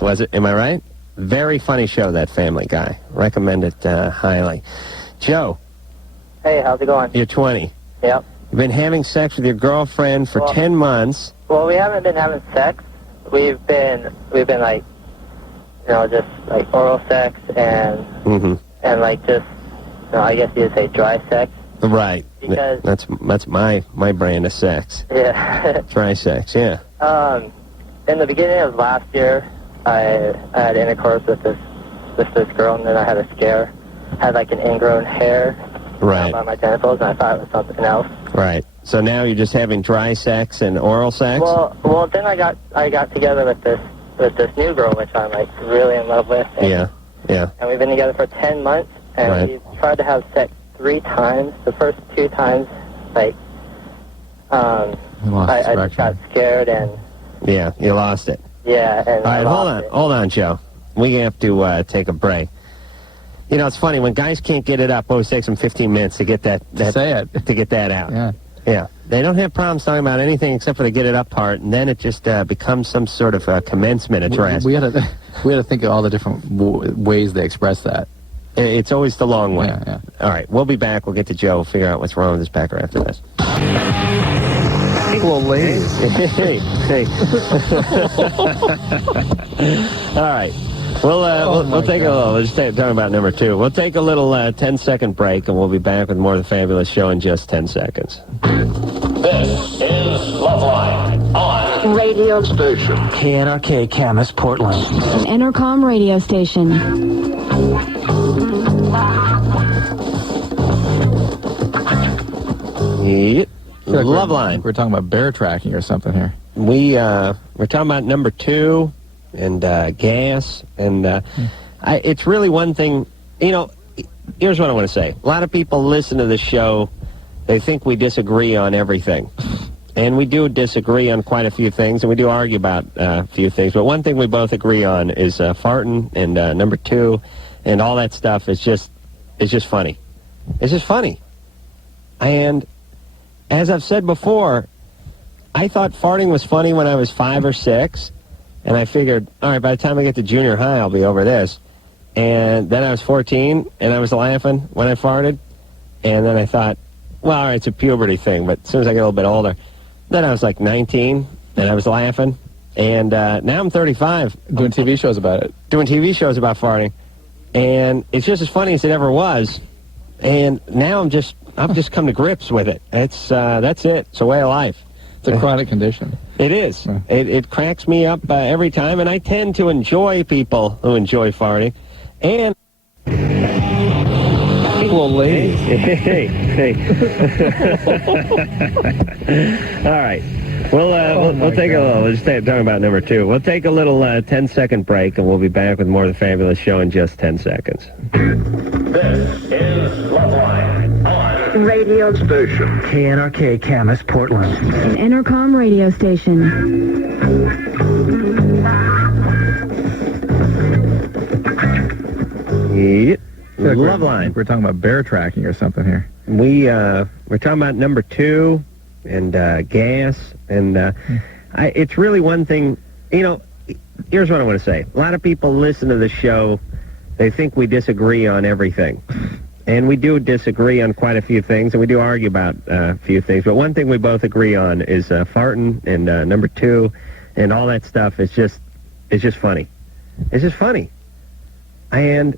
Was it? Am I right? Very funny show, that Family Guy. Recommend it highly. Joe. Hey, how's it going? You're 20. Yep. You've been having sex with your girlfriend for 10 months. Well, we haven't been having sex. We've been like, just like oral sex and like just, I guess you'd say dry sex. Right. Because that's my brand of sex. Yeah. Dry sex. Yeah. In the beginning of last year, I had intercourse with this girl, and then I had a scare. I had like an ingrown hair on my genitals, and I thought it was something else. Right. So now you're just having dry sex and oral sex? Well, then I got together with this new girl, which I'm like really in love with. And, yeah. And we've been together for 10 months, and we tried to have sex 3 times. The first 2 times, like, I just got scared and. Yeah, you lost it. Yeah. And all right, hold on, Joe. We have to take a break. It's funny when guys can't get it up. It always takes them 15 minutes to get that to get that out. Yeah. They don't have problems talking about anything except for the get it up part, and then it just becomes some sort of commencement address. We had to think of all the different ways they express that. It's always the long way. Yeah. All right, we'll be back. We'll get to Joe. Figure out what's wrong with his pecker after this. Little ladies. Hey. All right. We'll take a little. Let's talk about number 2. We'll take a little 10-second break, and we'll be back with more of the Fabulous Show in just 10 seconds. This is Loveline on Radio Station. KNRK Camas, Portland. An Intercom radio station. Yep. Loveline. We're talking about bear tracking or something here. We're talking about number 2 and gas, and it's really one thing. Here's what I want to say. A lot of people listen to the show. They think we disagree on everything. And we do disagree on quite a few things, and we do argue about a few things. But one thing we both agree on is farting, and number 2, and all that stuff is just funny. It's just funny. And as I've said before, I thought farting was funny when I was 5 or 6, and I figured, all right, by the time I get to junior high, I'll be over this. And then I was 14, and I was laughing when I farted. And then I thought, well, all right, it's a puberty thing, but as soon as I get a little bit older. Then I was like 19, and I was laughing. And now I'm 35. Doing TV shows about it. Doing TV shows about farting. And it's just as funny as it ever was. And now I've just come to grips with it. That's it. It's a way of life. It's a chronic condition. It is. It cracks me up every time, and I tend to enjoy people who enjoy farting. And little lady. Hey. All right. We'll take a little. Let's talk about number 2. We'll take a little 10-second break, and we'll be back with more of the Fabulous Show in just 10 seconds. This is Loveline on Radio Station. KNRK Camas, Portland. An Intercom radio station. Yep. Like Loveline. We're talking about bear tracking or something here. We're talking about number 2 and gas, and it's really one thing. Here's what I want to say. A lot of people listen to the show. They think we disagree on everything. And we do disagree on quite a few things, and we do argue about a few things. But one thing we both agree on is farting, and number 2, and all that stuff is just funny. It's just funny. And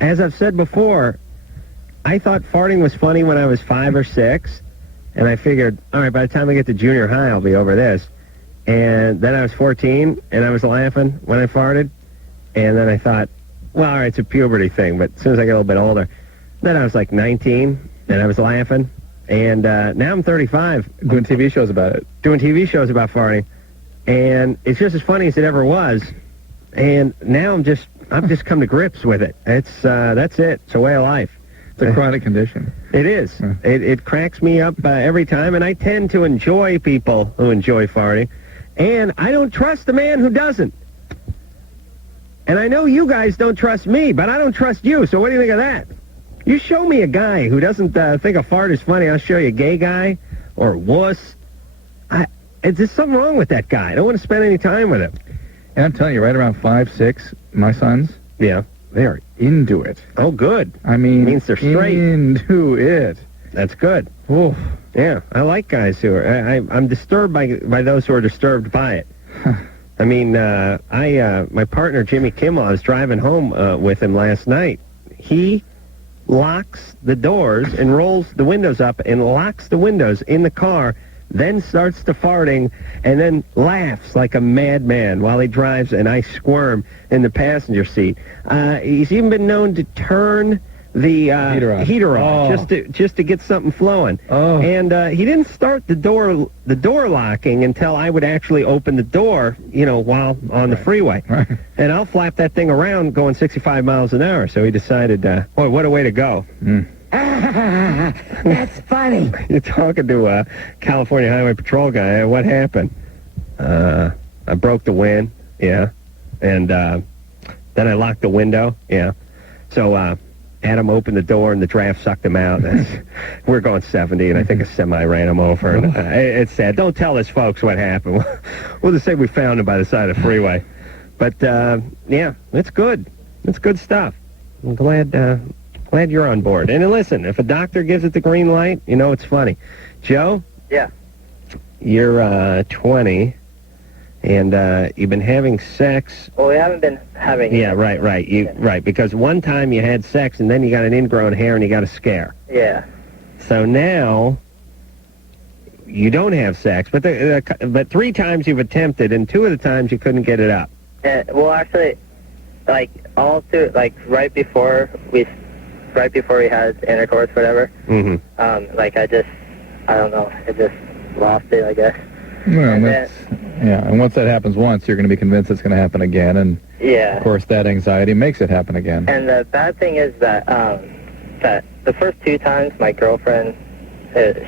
as I've said before, I thought farting was funny when I was 5 or 6, and I figured, all right, by the time I get to junior high, I'll be over this. And then I was 14, and I was laughing when I farted, and then I thought, well, all right, it's a puberty thing, but as soon as I get a little bit older, then I was like 19, and I was laughing, and now I'm 35. Doing TV shows about it. Doing TV shows about farting, and it's just as funny as it ever was, and now I've just come to grips with it. That's it. It's a way of life. It's a chronic condition. It is. It cracks me up every time, and I tend to enjoy people who enjoy farting, and I don't trust the man who doesn't. And I know you guys don't trust me, but I don't trust you, so what do you think of that? You show me a guy who doesn't think a fart is funny, I'll show you a gay guy or a wuss. There's something wrong with that guy. I don't want to spend any time with him. And I'm telling you, right around 5, 6, my sons, yeah, they are into it. Oh, good. I mean, it means they're straight. Into it. That's good. Oh, yeah, I like guys who are. I'm disturbed by those who are disturbed by it. I mean, my partner Jimmy Kimmel, I was driving home with him last night. He locks the doors and rolls the windows up and locks the windows in the car, then starts to farting, and then laughs like a madman while he drives, and I squirm in the passenger seat. He's even been known to turn the heater off just to get something flowing. Oh. And he didn't start the door locking until I would actually open the door, while on the freeway. Right. And I'll flap that thing around going 65 miles an hour. So he decided, boy, what a way to go. That's funny. You're talking to a California Highway Patrol guy. What happened? I broke the wind, yeah. And then I locked the window, yeah. So Adam opened the door, and the draft sucked him out. We're going 70, and I think a semi ran him over. And it's sad. Don't tell us, folks, what happened. We'll just say we found him by the side of the freeway. But, yeah, it's good. It's good stuff. I'm glad you're on board. And listen, if a doctor gives it the green light, it's funny. Joe? Yeah. You're 20, and you've been having sex. Well, we haven't been having. Yeah, right. Right, because one time you had sex, and then you got an ingrown hair, and you got a scare. Yeah. So now you don't have sex, but 3 times you've attempted, and 2 of the times you couldn't get it up. Well, actually, all through, right before we had intercourse, whatever. Mm-hmm. I don't know, it just lost it, I guess. Well, and once that happens once, you're going to be convinced it's going to happen again, and yeah, of course that anxiety makes it happen again. And the bad thing is that that the first 2 times, my girlfriend,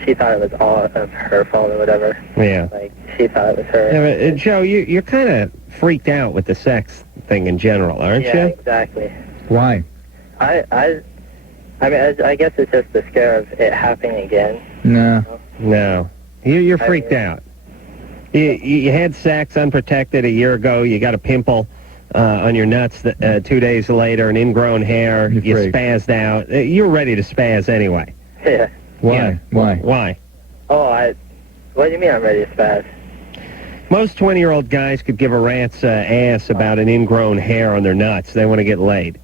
she thought it was all of her fault or whatever. Yeah. She thought it was her. Yeah, but, Joe, you're kind of freaked out with the sex thing in general, aren't you? Yeah, exactly. Why? I mean, I guess it's just the scare of it happening again. No. You're freaked out. You had sex unprotected a year ago. You got a pimple on your nuts 2 days later, an ingrown hair, you spazzed out. You're ready to spaz anyway. Yeah. Why? Yeah. Why? Why? Oh, what do you mean I'm ready to spaz? Most 20-year-old guys could give a rat's ass about an ingrown hair on their nuts. They want to get laid.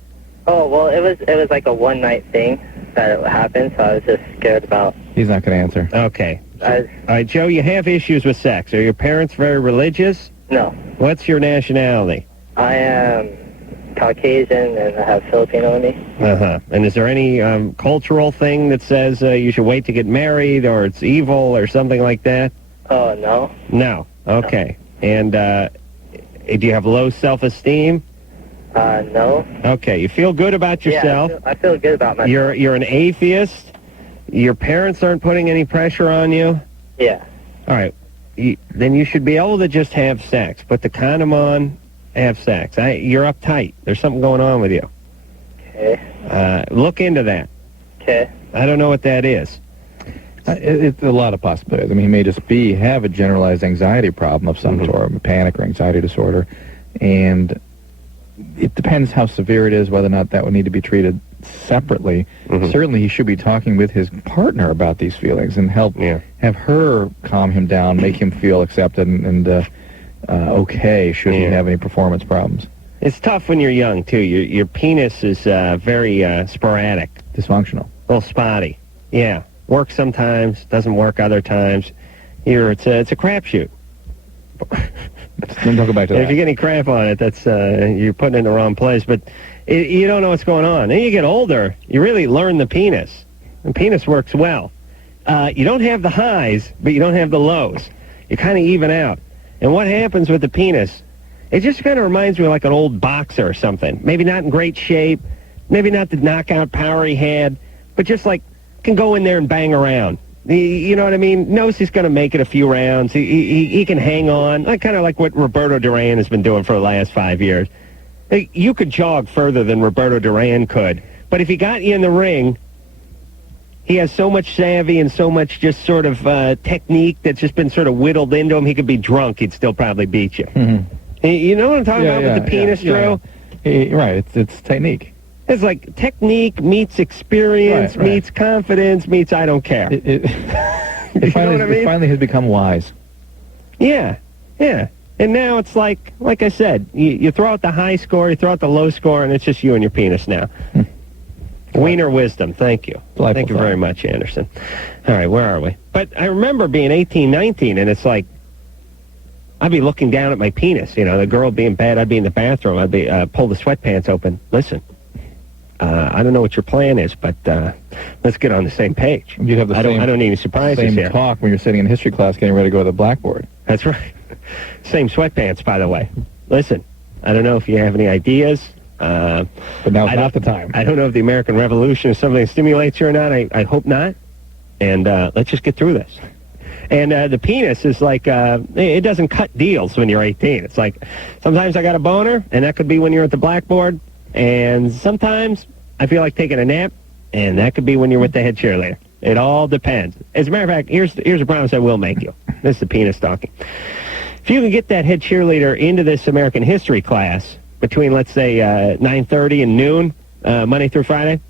Oh, well, it was like a one-night thing that happened, so I was just scared about... He's not going to answer. Okay. All right, Joe, you have issues with sex. Are your parents very religious? No. What's your nationality? I am Caucasian, and I have Filipino in me. Uh-huh. And is there any cultural thing that says you should wait to get married, or it's evil, or something like that? Oh, no. No. Okay. No. And do you have low self-esteem? No. Okay. You feel good about yourself? Yeah, I feel good about myself. You're an atheist? Your parents aren't putting any pressure on you? Yeah. All right. Then you should be able to just have sex. Put the condom on, have sex. You're uptight. There's something going on with you. Okay. Look into that. Okay. I don't know what that is. It's a lot of possibilities. I mean, he may just have a generalized anxiety problem of some sort, a panic or anxiety disorder, and it depends how severe it is, whether or not that would need to be treated separately. Certainly he should be talking with his partner about these feelings and have her calm him down, make him feel accepted and okay should he have any performance problems. It's tough when you're young, too. Your penis is very sporadic. Dysfunctional. A little spotty. Yeah. Works sometimes, doesn't work other times. It's a crapshoot. Don't go back to that. If you get any crap on it, that's you're putting it in the wrong place. But you don't know what's going on. Then you get older, you really learn the penis. The penis works well. You don't have the highs, but you don't have the lows. You kind of even out. And what happens with the penis, it just kind of reminds me of like an old boxer or something. Maybe not in great shape, maybe not the knockout power he had, but just like can go in there and bang around. You know what I mean? Knows he's going to make it a few rounds. He can hang on, kind of like what Roberto Duran has been doing for the last 5 years. You could jog further than Roberto Duran could, but if he got you in the ring, he has so much savvy and so much just sort of technique that's just been sort of whittled into him. He could be drunk, he'd still probably beat you. You know what I'm talking about with the penis, Drew? Right, it's technique. It's like technique meets experience, meets confidence, meets I don't care. It finally has become wise. Yeah. And now it's like I said, you throw out the high score, you throw out the low score, and it's just you and your penis now. Wiener wisdom, thank you. Thank you very much, Anderson. All right, where are we? But I remember being 18, 19, and it's like, I'd be looking down at my penis, the girl being bad, I'd be in the bathroom, I'd be pull the sweatpants open. Listen. I don't know what your plan is, but let's get on the same page. You have I don't need any surprises here. Same talk when you're sitting in history class getting ready to go to the blackboard. That's right. Same sweatpants, by the way. Listen, I don't know if you have any ideas. But now's not the time. I don't know if the American Revolution is something that stimulates you or not. I hope not. And let's just get through this. And the penis is like, it doesn't cut deals when you're 18. It's like, sometimes I got a boner, and that could be when you're at the blackboard. And sometimes I feel like taking a nap, and that could be when you're with the head cheerleader. It all depends. As a matter of fact, here's a promise I will make you. This is the penis talking. If you can get that head cheerleader into this American history class between, let's say, 9:30 and noon, Monday through Friday,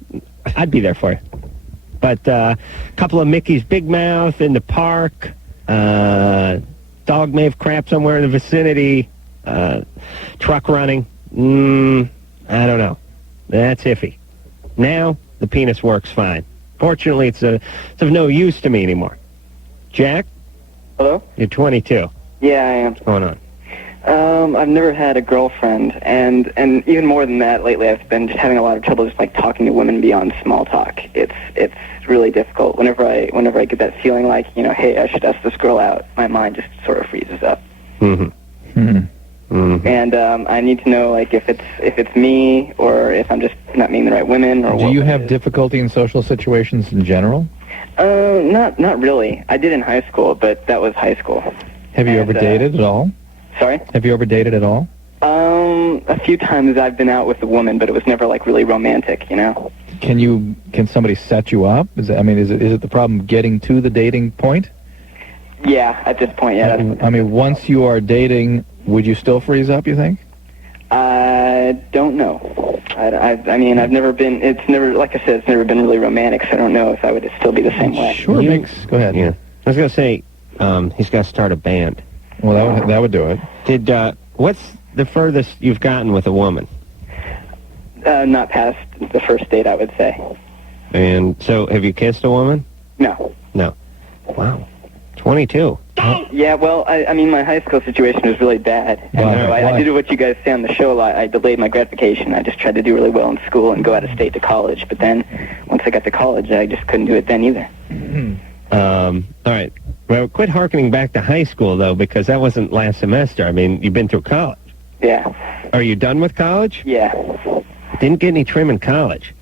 I'd be there for you. But a couple of Mickey's Big Mouth in the park, dog may have crap somewhere in the vicinity, truck running, I don't know. That's iffy. Now, the penis works fine. Fortunately, it's of no use to me anymore. Jack? Hello? You're 22. Yeah, I am. What's going on? I've never had a girlfriend, and even more than that, lately I've been just having a lot of trouble just like talking to women beyond small talk. It's really difficult. Whenever I get that feeling like, hey, I should ask this girl out, my mind just sort of freezes up. And I need to know like if it's me or if I'm just not meeting the right women or. Do you have difficulty in social situations in general? Not really. I did in high school, but that was high school. Have you ever dated at all? Sorry? Have you ever dated at all? A few times I've been out with a woman, but it was never like really romantic, Can somebody set you up? Is it the problem getting to the dating point? Yeah, at this point, yeah. Once you are dating, would you still freeze up, you think? I don't know. I mean, I've never been, it's never, like I said, it's never been really romantic, so I don't know if I would still be the same way. Sure makes... Go ahead. Yeah. I was going to say, he's got to start a band. Well, that would do it. What's the furthest you've gotten with a woman? Not past the first date, I would say. And so, have you kissed a woman? No. No. Wow. 22. Yeah, well, I mean, my high school situation was really bad. And so I did what you guys say on the show a lot. I delayed my gratification. I just tried to do really well in school and go out of state to college. But then, once I got to college, I just couldn't do it then either. All right. Well, quit hearkening back to high school, though, because that wasn't last semester. I mean, you've been through college. Yeah. Are you done with college? Yeah. Didn't get any trim in college.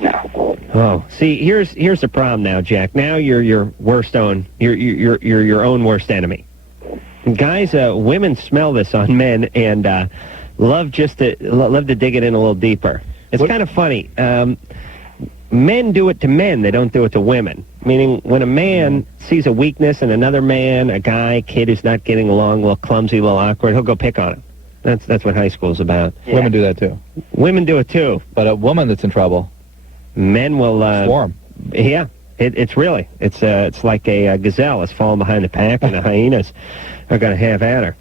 No. Oh, see, here's the problem now, Jack. Now you're your own worst enemy. Guys, women smell this on men and love to dig it in a little deeper. It's kind of funny. Men do it to men; they don't do it to women. Meaning, when a man sees a weakness in another man, a guy, kid who's not getting along, a little clumsy, a little awkward, he'll go pick on him. That's what high school's about. Yeah. Women do that too. Women do it too. But a woman that's in trouble, men will swarm. Yeah, it's like a gazelle is falling behind the pack, and the hyenas are going to have at her.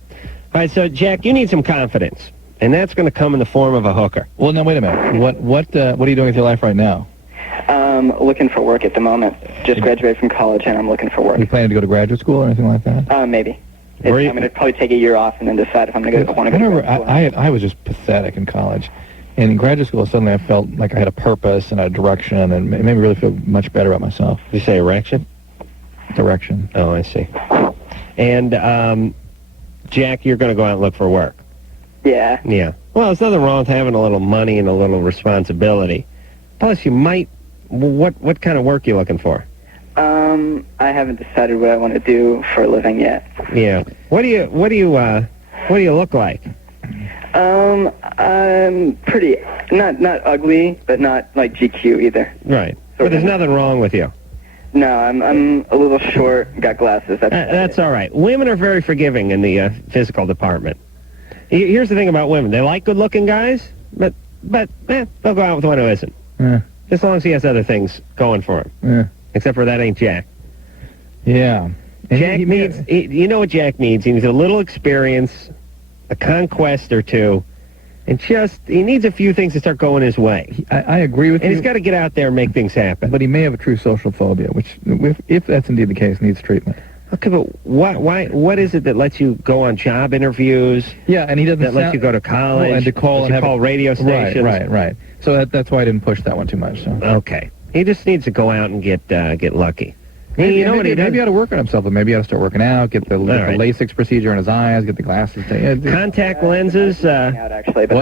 All right, so Jack, you need some confidence, and that's going to come in the form of a hooker. Well, now wait a minute. What are you doing with your life right now? Looking for work at the moment. Just graduated from college, and I'm looking for work. Are you planning to go to graduate school or anything like that? Maybe. I'm going to probably take a year off and then decide if I'm going to want to go to graduate school. I was just pathetic in college. And in graduate school, suddenly I felt like I had a purpose and a direction, and it made me really feel much better about myself. Did you say erection? Direction. Oh, I see. And, Jack, you're going to go out and look for work. Yeah. Yeah. Well, there's nothing wrong with having a little money and a little responsibility. Plus, you might... What kind of work are you looking for? I haven't decided what I want to do for a living yet. Yeah. What do you look like? I'm pretty, not ugly, but not like GQ either. Right. But there's nothing wrong with you. No, I'm a little short, got glasses. That's all right. Women are very forgiving in the physical department. Here's the thing about women. They like good-looking guys, but they'll go out with one who isn't. Yeah. As long as he has other things going for him. Yeah. Except for that ain't Jack. Yeah. Jack needs, you know what Jack needs? He needs a little experience, a conquest or two, and he needs a few things to start going his way. I agree with you. And he's got to get out there and make things happen. But he may have a true social phobia, which, if that's indeed the case, needs treatment. Okay, but what is it that lets you go on job interviews? Yeah, and he doesn't lets you go to college, and to call radio stations. Right. So that's why I didn't push that one too much. So. Okay. He just needs to go out and get lucky. Maybe he ought to work on himself, but maybe he ought to start working out, get the LASIK procedure in his eyes, get the glasses. Contact lenses. Out actually, but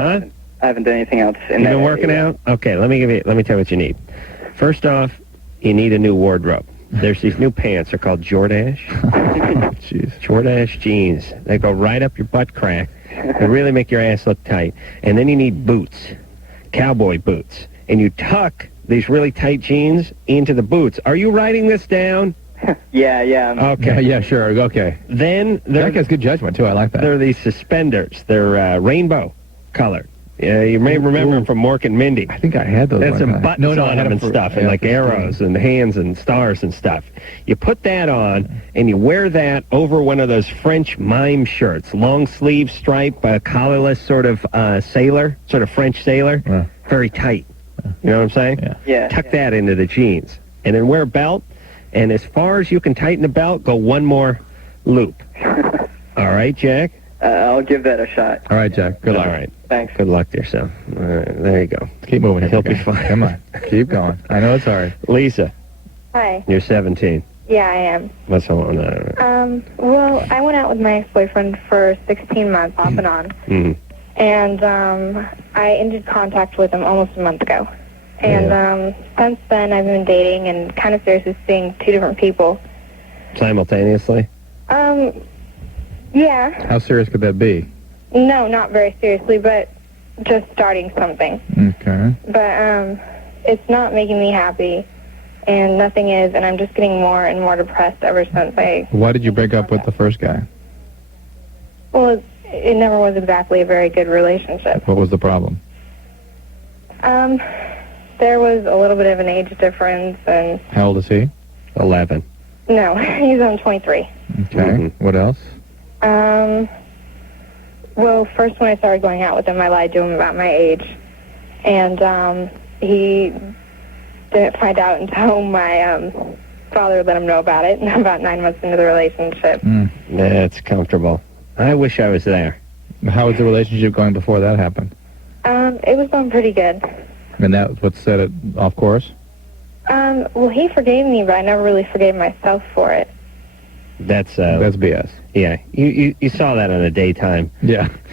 I haven't done anything else. You've been working out? Okay, let me tell you what you need. First off, you need a new wardrobe. There's these new pants. They're called Jordache. Jeez. Jordache jeans. They go right up your butt crack. They really make your ass look tight. And then you need boots, cowboy boots. And you tuck these really tight jeans into the boots. Are you writing this down? Yeah. Okay. Yeah, sure. Okay. Then that guy's good judgment too. I like that. There are these suspenders. They're rainbow colored. You may remember them from Mork and Mindy. I think I had those. There's some buttons on them and stuff, and like arrows and hands and stars and stuff. You put that on, and you wear that over one of those French mime shirts, long sleeve stripe, collarless sort of sailor, sort of French sailor, very tight. You know what I'm saying? Yeah. Tuck that into the jeans, and then wear a belt, and as far as you can tighten the belt, go one more loop. All right, Jack? I'll give that a shot. All right, Jack. Good luck. All right. Thanks. Good luck to yourself. All right, there you go. Keep moving. He'll be fine. Come on. Keep going. I know it's hard. Lisa. Hi. You're 17. Yeah, I am. What's going on? Well, I went out with my ex-boyfriend for 16 months, off and on. Mm-hmm. And I ended contact with him almost a month ago. And since then, I've been dating and kind of seriously seeing two different people. Simultaneously? Yeah. How serious could that be? No, not very seriously, but just starting something. Okay. But it's not making me happy, and nothing is, and I'm just getting more and more depressed ever since I... Why did you break up with the first guy? Well, it never was exactly a very good relationship. What was the problem? There was a little bit of an age difference, and... How old is he? 11. No, he's 23. Okay. What else? Well, first when I started going out with him, I lied to him about my age. And he didn't find out until my father let him know about it, about 9 months into the relationship. That's comfortable. I wish I was there. How was the relationship going before that happened? It was going pretty good. And that what set it off course? Well, he forgave me, but I never really forgave myself for it. That's BS. Yeah, you saw that on a daytime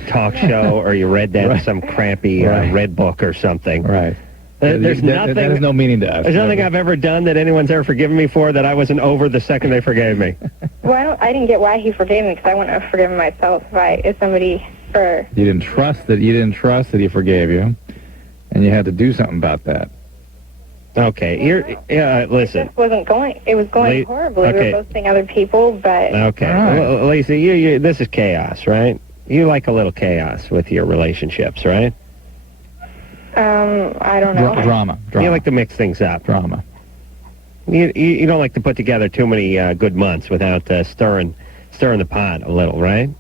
talk show, or you read that in some crappy Red Book or something. Right. There's nothing. That has no meaning to us. There's nothing I've ever done that anyone's ever forgiven me for that I wasn't over the second they forgave me. Well, I didn't get why he forgave me, because I wouldn't have forgiven myself if somebody or... You didn't trust that he forgave you, and you had to do something about that. Okay, listen. It wasn't going. It was going horribly. Okay. We were both seeing other people, but... Okay. Well, Lisa, this is chaos, right? You like a little chaos with your relationships, right? I don't know. Drama. You like to mix things up. Drama. You don't like to put together too many good months without stirring the pot a little, right?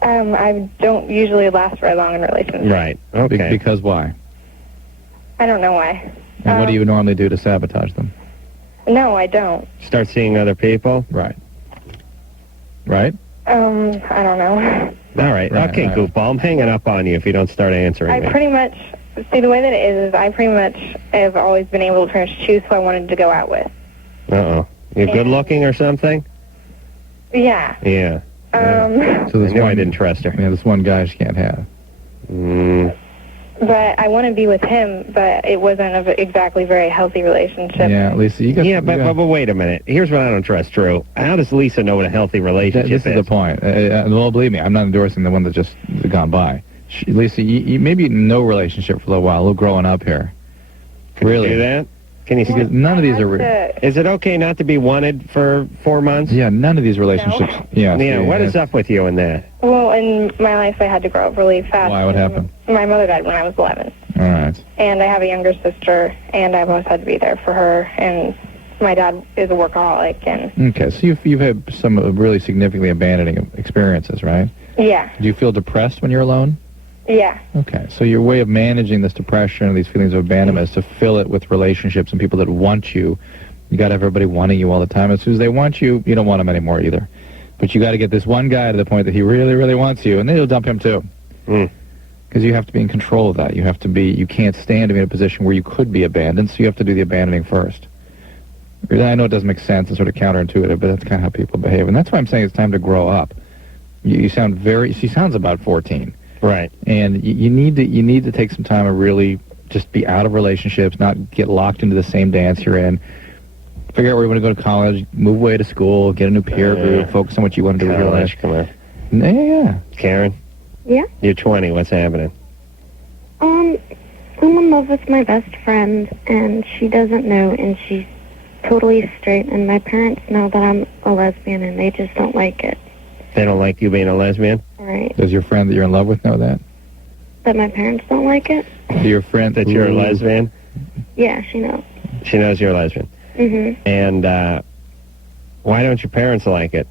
I don't usually last very long in relationships. Right. Okay. Because why? I don't know why. And what do you normally do to sabotage them? No, I don't. Start seeing other people? Right. Right? I don't know. All right. Okay, goofball. I'm hanging up on you if you don't start answering me. I pretty much... See, the way that it is I pretty much have always been able to pretty much choose who I wanted to go out with. Uh-oh. You good looking or something? Yeah. Yeah. So this I didn't trust her. Yeah, this one guy she can't have. But I want to be with him, but it wasn't exactly a very healthy relationship. Yeah, Lisa, you got... but wait a minute. Here's what I don't trust, Drew. How does Lisa know what a healthy relationship is? This is the point. Well, believe me, I'm not endorsing the one that just gone by. Lisa, you maybe no relationship for a little while, a little growing up here. Can you do that? Can you? Because none of these are... Is it okay not to be wanted for 4 months? Yeah, none of these relationships... No. Yeah, what is up with you in that? Well, in my life, I had to grow up really fast. Why? What happened? My mother died when I was 11. All right. And I have a younger sister, and I've always had to be there for her, and my dad is a workaholic, and... Okay, so you've had some really significantly abandoning experiences, right? Yeah. Do you feel depressed when you're alone? Yeah. Okay, so your way of managing this depression and these feelings of abandonment is to fill it with relationships and people that want you. You got to have everybody wanting you all the time. As soon as they want you, you don't want them anymore either. But you got to get this one guy to the point that he really, really wants you, and then you'll dump him too. Because you have to be in control of that. You have to be. You can't stand to be in a position where you could be abandoned, so you have to do the abandoning first. I know it doesn't make sense and sort of counterintuitive, but that's kind of how people behave, and that's why I'm saying it's time to grow up. You sound very. She sounds about 14. Right. And you need to take some time and really just be out of relationships, not get locked into the same dance you're in. Figure out where you want to go to college, move away to school, get a new peer group, focus on what you want to do with your life. Come on. Yeah. Karen? Yeah? You're 20. What's happening? I'm in love with my best friend, and she doesn't know, and she's totally straight, and my parents know that I'm a lesbian, and they just don't like it. They don't like you being a lesbian? Right. Does your friend that you're in love with know that? That my parents don't like it? Your friend that you're a lesbian? Yeah, she knows. She knows you're a lesbian. Mm-hmm. And why don't your parents like it?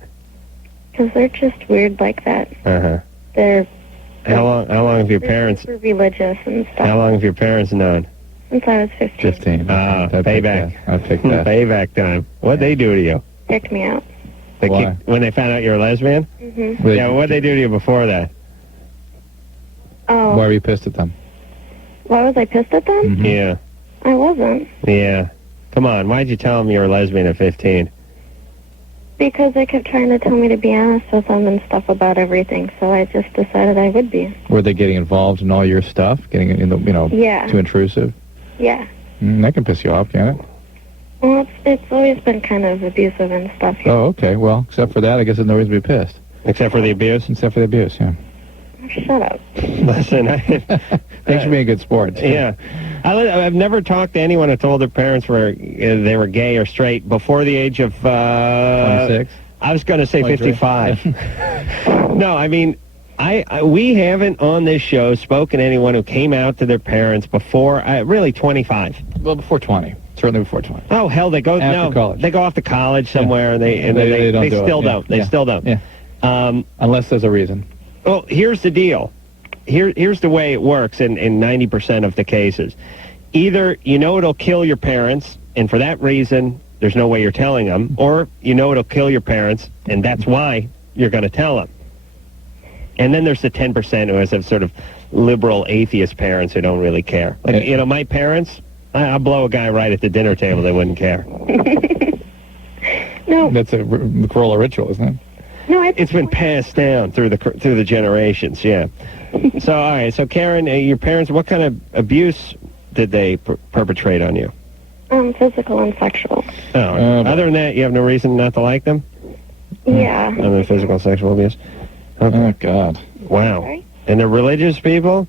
Because they're just weird like that. Uh-huh. They're... How long have your parents... super religious and stuff. How long have your parents known? Since I was 15. 15. Payback. I'll take that. Payback time. What'd they do to you? Kicked me out. Why? When they found out you were a lesbian? Mm-hmm. Yeah, what'd they do to you before that? Oh. Why were you pissed at them? Why was I pissed at them? Mm-hmm. Yeah. I wasn't. Yeah. Come on, why'd you tell them you were a lesbian at 15? Because they kept trying to tell me to be honest with them and stuff about everything, so I just decided I would be. Were they getting involved in all your stuff? Getting, Yeah. too intrusive? Yeah. That can piss you off, can't it? Well, it's always been kind of abusive and stuff. Yeah. Oh, okay. Well, except for that, I guess there's no reason to be pissed. Except for the abuse? Except for the abuse, yeah. Shut up. Listen, thanks for being a good sport. Yeah. I've never talked to anyone who told their parents they were gay or straight before the age of... 26? I was going to say 55. No, I mean, we haven't on this show spoken to anyone who came out to their parents before, really 25. Well, before 20. Certainly before 20. Oh, hell, they go After college. They go off to college somewhere, and they still don't. They still don't. Yeah. Unless there's a reason. Well, here's the deal. Here's the way it works in 90% of the cases. Either you know it'll kill your parents, and for that reason, there's no way you're telling them, or you know it'll kill your parents, and that's why you're going to tell them. And then there's the 10% who have sort of liberal atheist parents who don't really care. Like, my parents, I'll blow a guy right at the dinner table, they wouldn't care. No. That's a Carolla ritual, isn't it? No, it's been passed down through the generations, yeah. So, all right, so Karen, your parents, what kind of abuse did they perpetrate on you? Physical and sexual. Oh, other than that, you have no reason not to like them? Yeah. Other than physical and sexual abuse? Okay. Oh, God. Wow. Sorry? And they're religious people?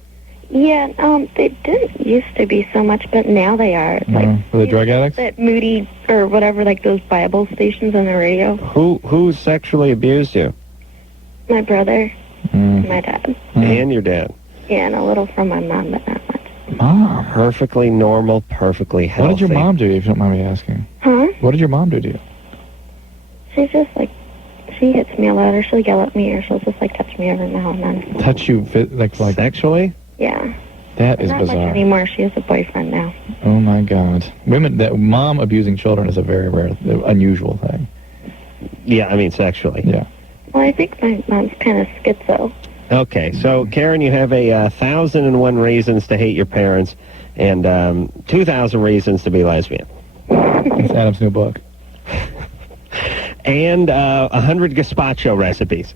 Yeah, they didn't used to be so much, but now they are. It's like, Are they drug addicts? that Moody, or whatever, like those Bible stations on the radio. Who sexually abused you? My brother, my dad. And your dad? Yeah, and a little from my mom, but not much. Mom. Perfectly normal, perfectly healthy. What did your mom do, if you don't mind me asking? Huh? What did your mom do to you? She's just like, she hits me a lot, or she'll yell at me, or she'll just like touch me every now and then. Touch you, like sexually? Yeah. That is not bizarre. much anymore. She has a boyfriend now. Oh, my God. Mom abusing children is a very rare, unusual thing. Yeah, I mean sexually. Yeah. Well, I think my mom's kind of schizo. Okay, so Karen, you have 1,001 reasons to hate your parents and 2,000 reasons to be lesbian. That's Adam's new book. And 100 gazpacho recipes.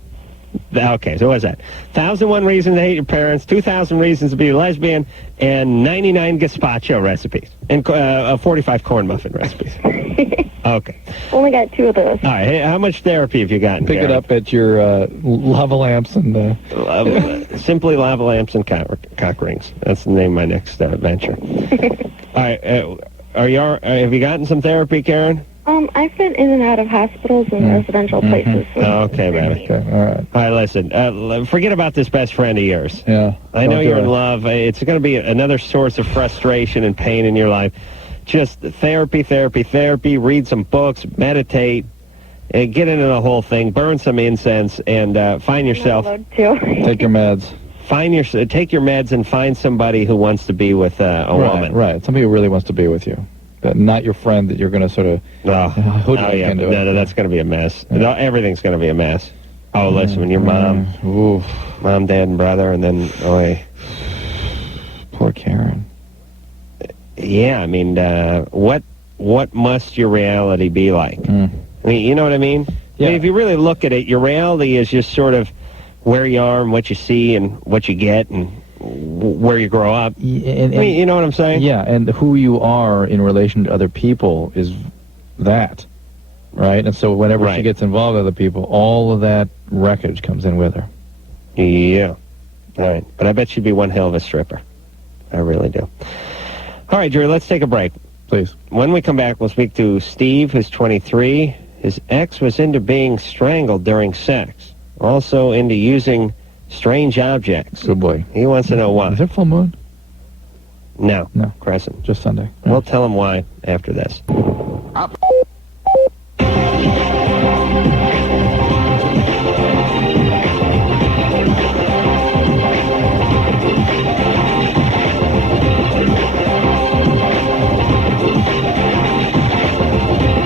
Okay, so what's that? 1,001 reasons to hate your parents, 2,000 reasons to be lesbian, and 99 gazpacho recipes, and 45 corn muffin recipes. Okay. Only got 2 of those. All right, hey, how much therapy have you gotten, Pick Karen? it up at your lava lamps and... Simply lava lamps and cock rings. That's the name of my next venture. All right, have you gotten some therapy, Karen? I've been in and out of hospitals and residential places. Okay, baby. Okay, all right. All right, listen. Forget about this best friend of yours. Yeah. I know you're in love. It's going to be another source of frustration and pain in your life. Just therapy. Read some books, meditate, and get into the whole thing. Burn some incense, and find yourself. Take your meds. Take your meds and find somebody who wants to be with a woman. Right. Somebody who really wants to be with you. Not your friend that you're going to sort of hoodwink into it. No, that's going to be a mess. Yeah. No, everything's going to be a mess. Oh, listen, when your mom, dad, and brother, and then, poor Karen. Yeah, I mean, what must your reality be like? I mean, you know what I mean? Yeah. I mean, if you really look at it, your reality is just sort of where you are and what you see and what you get and where you grow up. And, I mean, you know what I'm saying? Yeah, and who you are in relation to other people is that, right? And so whenever she gets involved with other people, all of that wreckage comes in with her. Yeah. All right. But I bet she'd be one hell of a stripper. I really do. All right, Jerry, let's take a break. Please. When we come back, we'll speak to Steve, who's 23. His ex was into being strangled during sex. Also into using strange objects. Good boy. He wants to know why. Is there full moon? No. No. Crescent. Just Sunday. We'll tell him why after this. Up.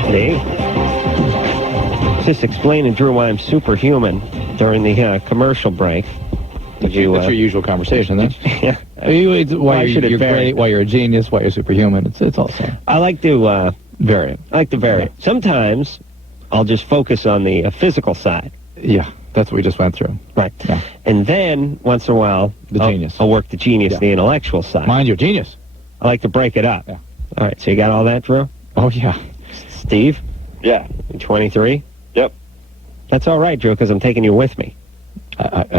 See? Just explaining, Drew, why I'm superhuman during the commercial break. That's your usual conversation, then? Yeah. Why you're great, why you're a genius, why you're superhuman. It's all the same. I like to vary it. I like to vary it. Sometimes I'll just focus on the physical side. Yeah, that's what we just went through. Right. Yeah. And then, once in a while, genius. I'll work the genius, the intellectual side. Mind you, genius. I like to break it up. Yeah. All right, so you got all that, Drew? Oh, yeah. Steve? Yeah. You 23? Yep. That's all right, Drew, because I'm taking you with me.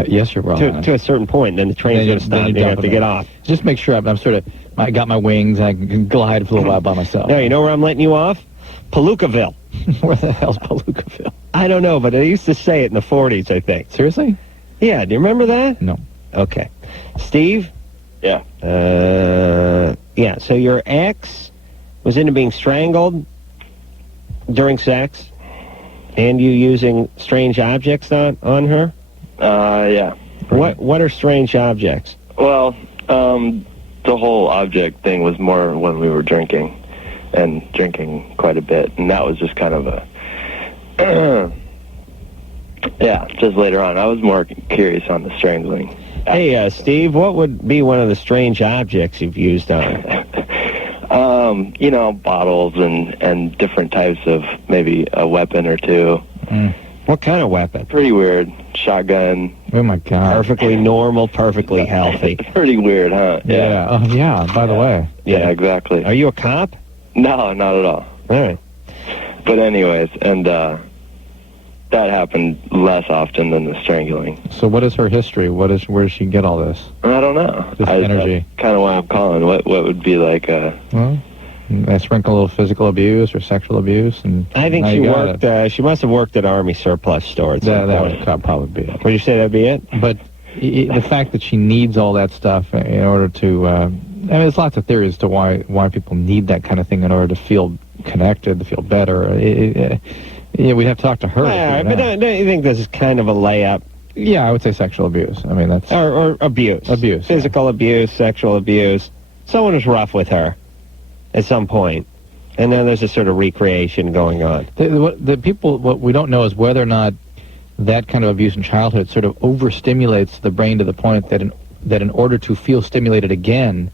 Yes, you're wrong. To a certain point, then the train's going to stop, and you have to get off. Just make sure I'm sort of, I got my wings, and I can glide for a little while by myself. No, you know where I'm letting you off? Palookaville. Where the hell's Palookaville? I don't know, but they used to say it in the 40s, I think. Seriously? Yeah, do you remember that? No. Okay. Steve? Yeah. Yeah, so your ex was into being strangled during sex, and you using strange objects on her? Yeah. What are strange objects? Well, the whole object thing was more when we were drinking, and drinking quite a bit, and that was just kind of a... yeah, just later on. I was more curious on the strangling. Hey, Steve, what would be one of the strange objects you've used on her? You know, bottles and different types of maybe a weapon or two. What kind of weapon? Pretty weird. Shotgun. Oh, my God. Perfectly normal, perfectly healthy. Pretty weird, huh? Yeah. Oh, yeah, by the way. Yeah, exactly. Are you a cop? No, not at all. All right. But anyways, and that happened less often than the strangling. So what is her history? Where does she get all this? I don't know. Just energy. That's kind of why I'm calling. What would be like Well, I sprinkle a little physical abuse or sexual abuse, and I think she worked. She must have worked at Army surplus store. That would probably be it. Would you say that'd be it? But the fact that she needs all that stuff in order to, I mean, there's lots of theories to why people need that kind of thing in order to feel connected, to feel better. Yeah, we'd have to talk to her. Yeah, but don't you think this is kind of a layup? Yeah, I would say sexual abuse. I mean, that's... Or abuse. Abuse. Physical abuse, sexual abuse. Someone was rough with her at some point, and then there's a sort of recreation going on. The people, what we don't know is whether or not that kind of abuse in childhood sort of overstimulates the brain to the point that in order to feel stimulated again,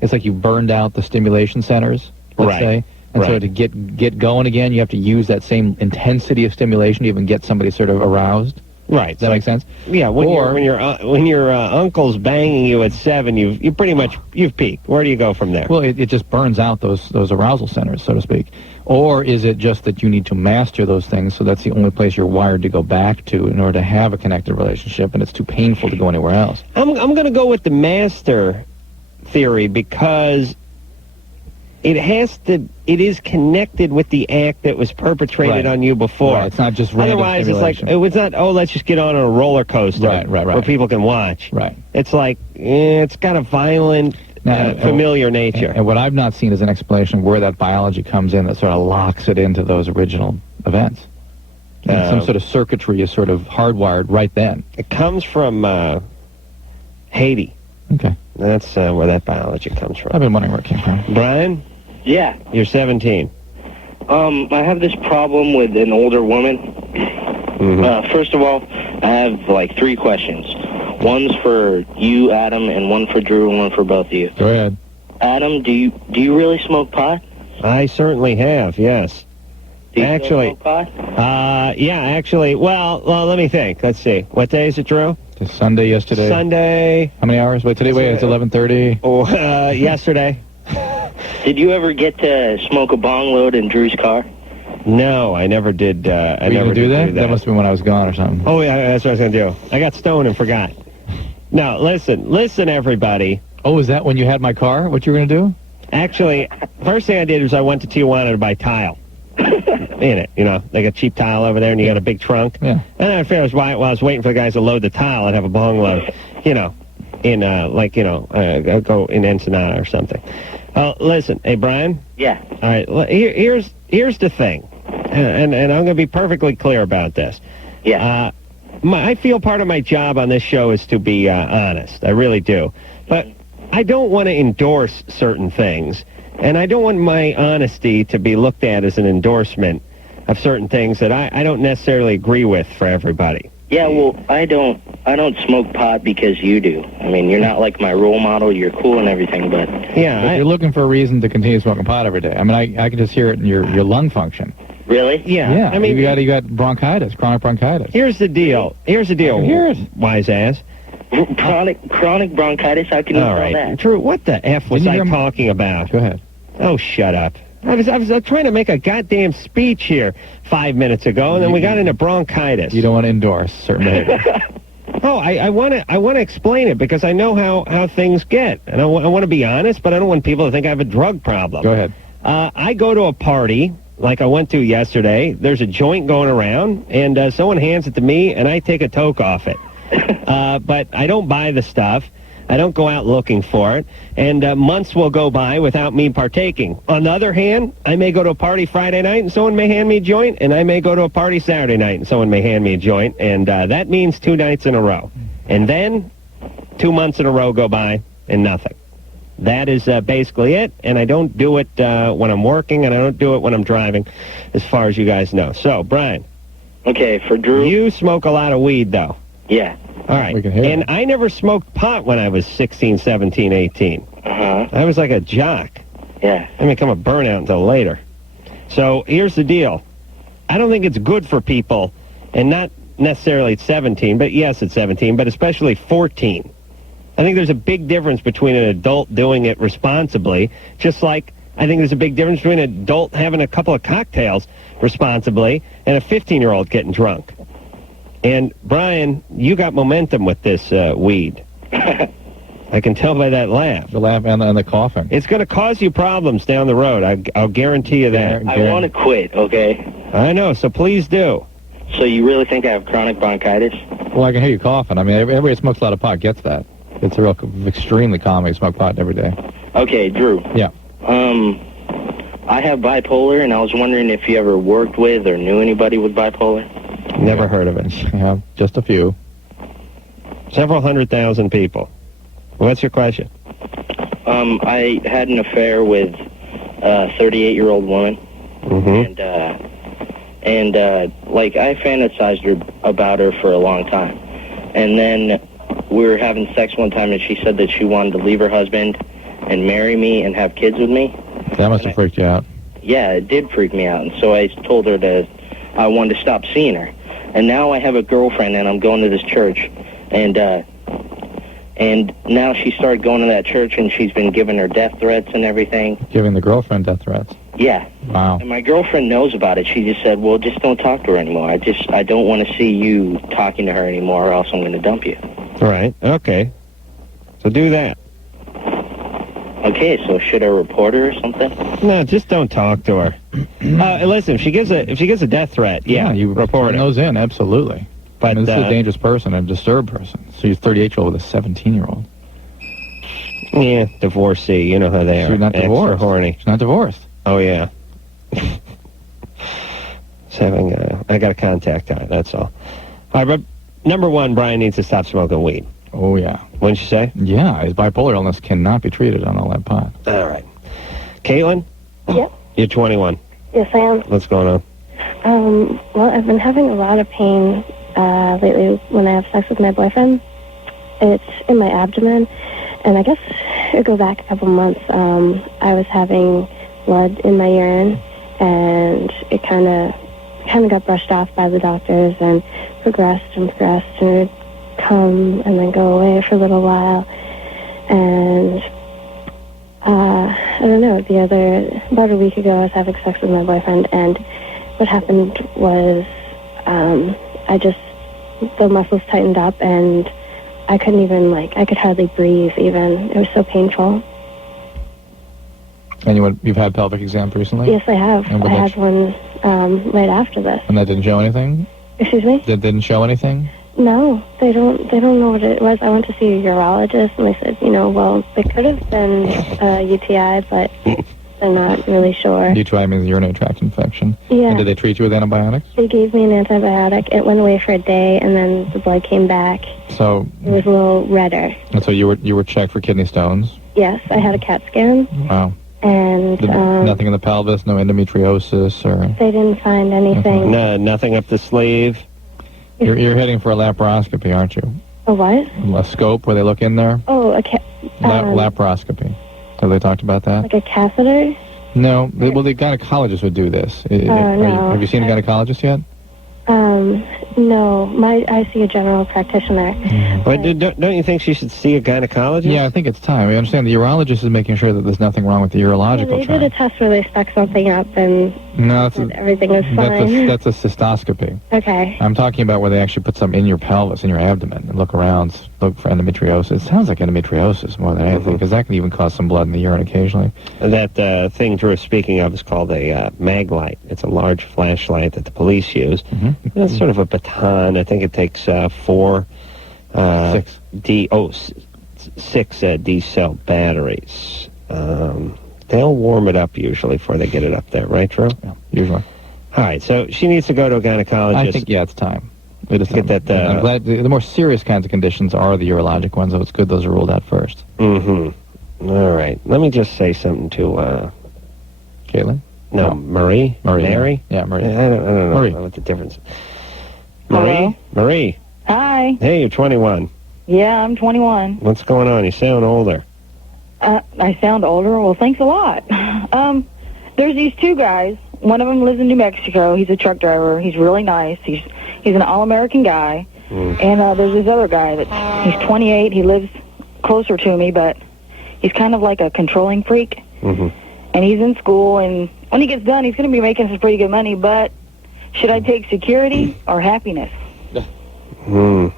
it's like you burned out the stimulation centers, let's say. And so to get going again, you have to use that same intensity of stimulation to even get somebody sort of aroused. Right. Does that make sense? Yeah. When your uncle's banging you at 7, you've peaked. Where do you go from there? Well, it just burns out those arousal centers, so to speak. Or is it just that you need to master those things, so that's the only place you're wired to go back to in order to have a connected relationship, and it's too painful to go anywhere else? I'm going to go with the master theory because it is connected with the act that was perpetrated on you before. Right. It's not just random Otherwise, it's like, stimulation. it's not, let's just get on a roller coaster where people can watch. Right. It's like, it's got a violent, familiar nature. And what I've not seen is an explanation where that biology comes in that sort of locks it into those original events. And some sort of circuitry is sort of hardwired right then. It comes from Haiti. Okay. That's where that biology comes from. I've been wondering where it came from. Brian? Yeah. You're 17. I have this problem with an older woman. Mm-hmm. First of all, I have like 3 questions. One's for you, Adam, and one for Drew, and one for both of you. Go ahead. Adam, do you really smoke pot? I certainly have, yes. Do you actually smoke pot? Yeah, actually. Well, let me think. Let's see. What day is it, Drew? It's Sunday yesterday. Sunday. How many hours? Wait, today, it's 11:30. Oh, yesterday. Did you ever get to smoke a bong load in Drew's car? No, I never did. I never do did that? That must have been when I was gone or something. Oh, yeah, that's what I was going to do. I got stoned and forgot. Now, listen, everybody. Oh, is that when you had my car? What you were going to do? Actually, first thing I did was I went to Tijuana to buy tile. In it, like a cheap tile over there, and you got a big trunk. Yeah. And then I figured while I was waiting for the guys to load the tile, I'd have a bong load, I'd go in Ensenada or something. Listen, hey, Brian? Yeah. All right, here's the thing, and I'm going to be perfectly clear about this. Yeah. I feel part of my job on this show is to be honest. I really do. But I don't want to endorse certain things, and I don't want my honesty to be looked at as an endorsement of certain things that I don't necessarily agree with for everybody. Yeah, well, I don't smoke pot because you do. I mean, you're not like my role model. You're cool and everything, but... Yeah, but you're looking for a reason to continue smoking pot every day. I mean, I can just hear it in your lung function. Really? Yeah. Yeah, I mean, you got bronchitis, chronic bronchitis. Here's the deal. Hear it. Wise ass. Chronic bronchitis? How can you tell that? Drew, what the F was I talking about? Go ahead. Oh, shut up. I was trying to make a goddamn speech here 5 minutes ago, and then we got into bronchitis. You don't want to endorse certain behaviors. Oh, I want to explain it because I know how things get. And I want to be honest, but I don't want people to think I have a drug problem. Go ahead. I go to a party like I went to yesterday. There's a joint going around, and someone hands it to me, and I take a toke off it. But I don't buy the stuff. I don't go out looking for it, and months will go by without me partaking. On the other hand, I may go to a party Friday night and someone may hand me a joint, and I may go to a party Saturday night and someone may hand me a joint, and that means 2 nights in a row. And then 2 months in a row go by and nothing. That is basically it, and I don't do it when I'm working, and I don't do it when I'm driving, as far as you guys know. So, Brian. Okay, for Drew. You smoke a lot of weed, though. Yeah. All right. And I never smoked pot when I was 16, 17, 18. Uh-huh. I was like a jock. Yeah. I didn't become a burnout until later. So here's the deal. I don't think it's good for people, and not necessarily at 17, but yes, at 17, but especially 14. I think there's a big difference between an adult doing it responsibly, just like I think there's a big difference between an adult having a couple of cocktails responsibly and a 15-year-old getting drunk. And, Brian, you got momentum with this weed. I can tell by that laugh. The laugh and the coughing. It's going to cause you problems down the road. I'll guarantee you that. I want to quit, okay? I know, so please do. So you really think I have chronic bronchitis? Well, I can hear you coughing. I mean, everybody who smokes a lot of pot gets that. It's a real extremely common to smoke pot every day. Okay, Drew. Yeah. I have bipolar, and I was wondering if you ever worked with or knew anybody with bipolar. Never heard of it. Yeah, just a few. Several 100,000 people. What's your question? I had an affair with a 38-year-old woman, Mm-hmm. like I fantasized about her for a long time, and then we were having sex one time, and she said that she wanted to leave her husband and marry me and have kids with me. That must have freaked you out. Yeah, it did freak me out, and so I told her I wanted to stop seeing her. And now I have a girlfriend, and I'm going to this church, and now she started going to that church, and she's been giving her death threats and everything. Giving the girlfriend death threats? Yeah. Wow. And my girlfriend knows about it. She just said, well, just don't talk to her anymore. I don't want to see you talking to her anymore, or else I'm going to dump you. All right. Okay. So do that. Okay, so should I report her or something? No, just don't talk to her. Listen, if she gives a death threat, you report her. Those in, absolutely. But I mean, this is a dangerous person, a disturbed person. So she's 38-year-old with a 17-year-old. Yeah, divorcee. You know how they are. She's not divorced. Extra horny. She's not divorced. Oh yeah. I got to contact her. That's all. All right, but number one, Brian needs to stop smoking weed. Oh yeah. What'd you say? Yeah, his bipolar illness cannot be treated on all that pot. All right. Caitlin? Yep. You're 21. Yes, I am. What's going on? Well, I've been having a lot of pain lately when I have sex with my boyfriend. It's in my abdomen, and I guess it goes back a couple months. I was having blood in my urine, and it kind of got brushed off by the doctors and progressed, and it would come and then go away for a little while. And I don't know, about a week ago I was having sex with my boyfriend, and what happened was the muscles tightened up, and I couldn't even, I could hardly breathe even. It was so painful. And you've had pelvic exams recently? Yes, I have. I had one right after this. And that didn't show anything? Excuse me? That didn't show anything? No, they don't know what it was. I went to see a urologist, and they said, well, it could have been a UTI, but they're not really sure. UTI means urinary tract infection. Yeah. And did they treat you with antibiotics? They gave me an antibiotic. It went away for a day, and then the blood came back. So it was a little redder. And so you were checked for kidney stones? Yes, I had a CAT scan. Wow. And nothing in the pelvis, no endometriosis, or they didn't find anything. No, nothing up the sleeve. You're heading for a laparoscopy, aren't you? A what? A scope where they look in there? Oh, laparoscopy. Have they talked about that? Like a catheter? No. Well, the gynecologist would do this. No. Have you seen a gynecologist yet? No. I see a general practitioner. But don't you think she should see a gynecologist? Yeah, I think it's time. I understand the urologist is making sure that there's nothing wrong with the urological They did a test where they stuck something up, and everything was fine. That's a cystoscopy. Okay. I'm talking about where they actually put something in your pelvis, in your abdomen, and look around, look for endometriosis. It sounds like endometriosis more than anything, because that can even cause some blood in the urine occasionally. That thing Drew is speaking of is called a mag light. It's a large flashlight that the police use. It's sort of a baton. I think it takes 4 Six. Six D-cell batteries. They'll warm it up usually before they get it up there, right, Drew? Yeah, usually. All right, so she needs to go to a gynecologist. I think, yeah, it's time. It is Get time. that, I'm glad the more serious kinds of conditions are the urologic ones, so it's good those are ruled out first. Mm-hmm. All right. Let me just say something to, Caitlin? No, Marie? Mary? Yeah, Marie. I don't know Marie. what the difference is. Hello? Marie? Hi. Hey, you're 21. Yeah, I'm 21. What's going on? You sound older. I sound older? Well, thanks a lot. There's these two guys. One of them lives in New Mexico. He's a truck driver. He's really nice. He's an all-American guy. And there's this other guy he's 28. He lives closer to me, but he's kind of like a controlling freak. Mm-hmm. And he's in school, and when he gets done, he's going to be making some pretty good money, but should I take security or happiness?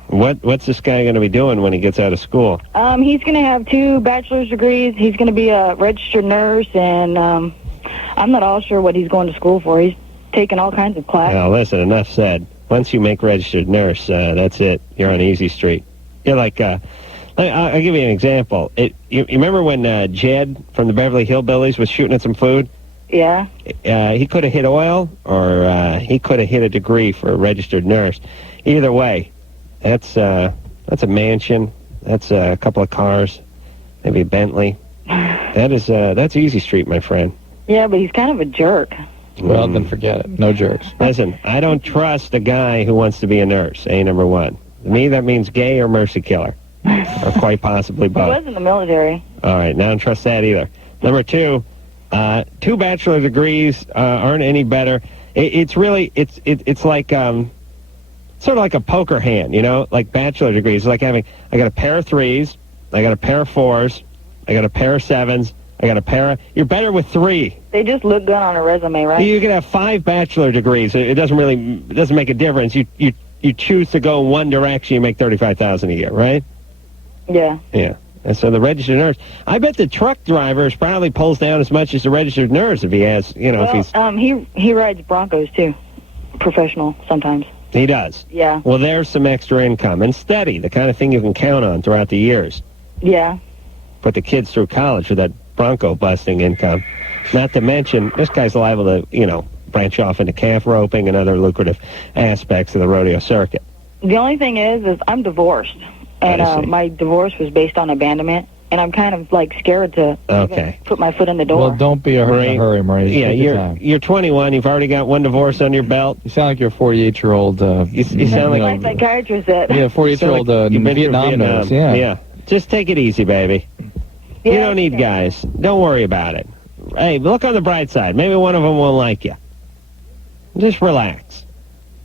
What's this guy going to be doing when he gets out of school? He's going to have 2 bachelor's degrees. He's going to be a registered nurse, and I'm not all sure what he's going to school for. He's taking all kinds of classes. Now, listen, enough said. Once you make registered nurse, that's it. You're on easy street. You're like, I'll give you an example. You remember when Jed from the Beverly Hillbillies was shooting at some food? Yeah. He could have hit oil, or he could have hit a degree for a registered nurse. Either way, that's a mansion. That's a couple of cars, maybe a Bentley. That's easy street, my friend. Yeah, but he's kind of a jerk. Well, then forget it. No jerks. Listen, I don't trust a guy who wants to be a nurse, number one. To me, that means gay or mercy killer. Or quite possibly He both. was in the military. All right, now I don't trust that either. Number 2, 2 bachelor degrees aren't any better. It's really, it's like, sort of like a poker hand, like bachelor degrees. It's like I got a pair of 3s, I got a pair of 4s, I got a pair of 7s, I got a pair of... You're better with 3. They just look good on a resume, right? You can have 5 bachelor degrees. It doesn't make a difference. You choose to go in one direction, you make $35,000 a year, right? Yeah. Yeah. And so the registered nurse, I bet the truck driver probably pulls down as much as the registered nurse if he has, if he's... He rides Broncos, too. Professional, sometimes. He does? Yeah. Well, there's some extra income. And steady, the kind of thing you can count on throughout the years. Yeah. Put the kids through college with that Bronco busting income. Not to mention, this guy's liable to, branch off into calf roping and other lucrative aspects of the rodeo circuit. The only thing is I'm divorced. And my divorce was based on abandonment. And I'm kind of, scared to even put my foot in the door. Well, don't be in a hurry, Marie. Yeah, you're 21. You've already got 1 divorce under your belt. You sound like you're a 48-year-old... you sound like... My psychiatrist said. Yeah, 48-year-old Vietnam nurse. Yeah. Just take it easy, baby. Yeah, you don't need guys. Don't worry about it. Hey, look on the bright side. Maybe one of them won't like you. Just relax.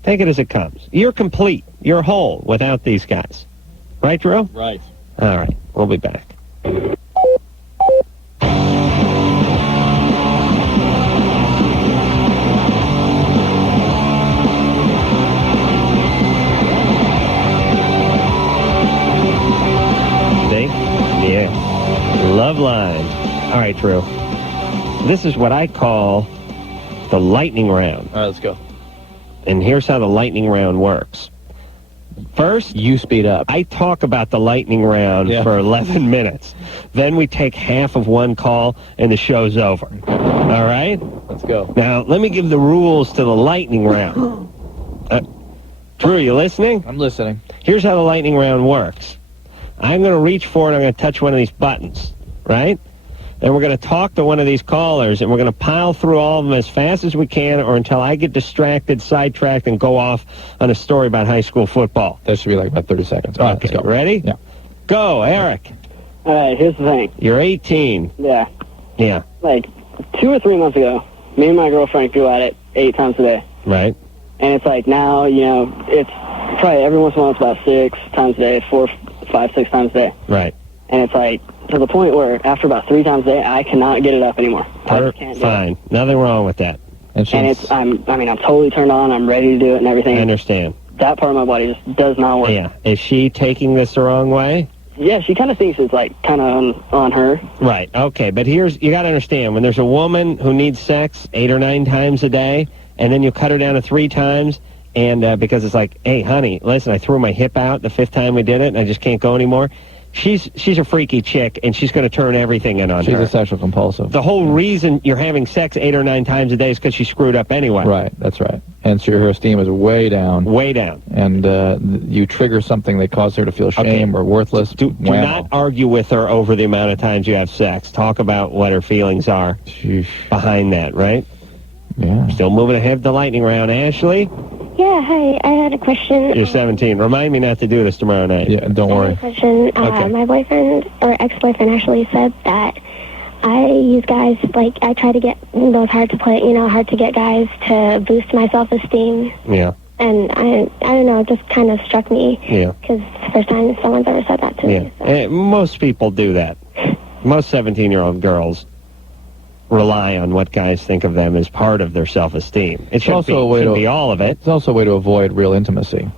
Take it as it comes. You're complete. You're whole without these guys. Right, Drew? Right. All right. We'll be back. See? Yeah. Loveline. All right, Drew. This is what I call the lightning round. All right, let's go. And here's how the lightning round works. First, you speed up. I talk about the lightning round for 11 minutes. Then we take half of one call, and the show's over. All right? Let's go. Now, let me give the rules to the lightning round. Drew, you listening? I'm listening. Here's how the lightning round works. I'm going to reach for it. I'm going to touch one of these buttons, right? Then we're going to talk to one of these callers, and we're going to pile through all of them as fast as we can or until I get distracted, sidetracked, and go off on a story about high school football. That should be like about 30 seconds. All right, okay, let's go. Ready? Yeah. Go, Eric. All right, here's the thing. You're 18. Yeah. Yeah. 2 or 3 months ago, me and my girlfriend go at it 8 times a day. Right. And it's now, it's probably every once in a while it's about 6 times a day, 4, 5, 6 times a day. Right. And it's to the point where after about 3 times a day, I cannot get it up anymore. I just can't do Fine. it. Nothing wrong with that. And I'm totally turned on. I'm ready to do it and everything. I understand. That part of my body just does not work. Yeah. Is she taking this the wrong way? Yeah, she kind of thinks it's kind of on her. Right. Okay. But you got to understand, when there's a woman who needs sex 8 or 9 times a day, and then you cut her down to 3 times, and because it's like, hey, honey, listen, I threw my hip out the 5th time we did it, and I just can't go anymore. She's a freaky chick, and she's going to turn everything in on her. She's a sexual compulsive. The whole reason you're having sex 8 or 9 times a day is because she screwed up anyway. Right, that's right. And so her esteem is way down. Way down. And you trigger something that causes her to feel shame or worthless. Do not argue with her over the amount of times you have sex. Talk about what her feelings are behind that, right? Yeah. Still moving ahead the lightning round. Ashley? Yeah, hi. I had a question. You're 17. Remind me not to do this tomorrow night. Yeah, don't I worry. had a question. My boyfriend, or ex-boyfriend actually, said that I use guys, like, I try to get those hard to get guys to boost my self-esteem. Yeah. And I don't know, it just kind of struck me. Yeah. Because it's the first time someone's ever said that to me. Yeah. Most people do that. Most 17-year-old girls rely on what guys think of them as part of their self-esteem. It shouldn't be all of it. It's also a way to avoid real intimacy.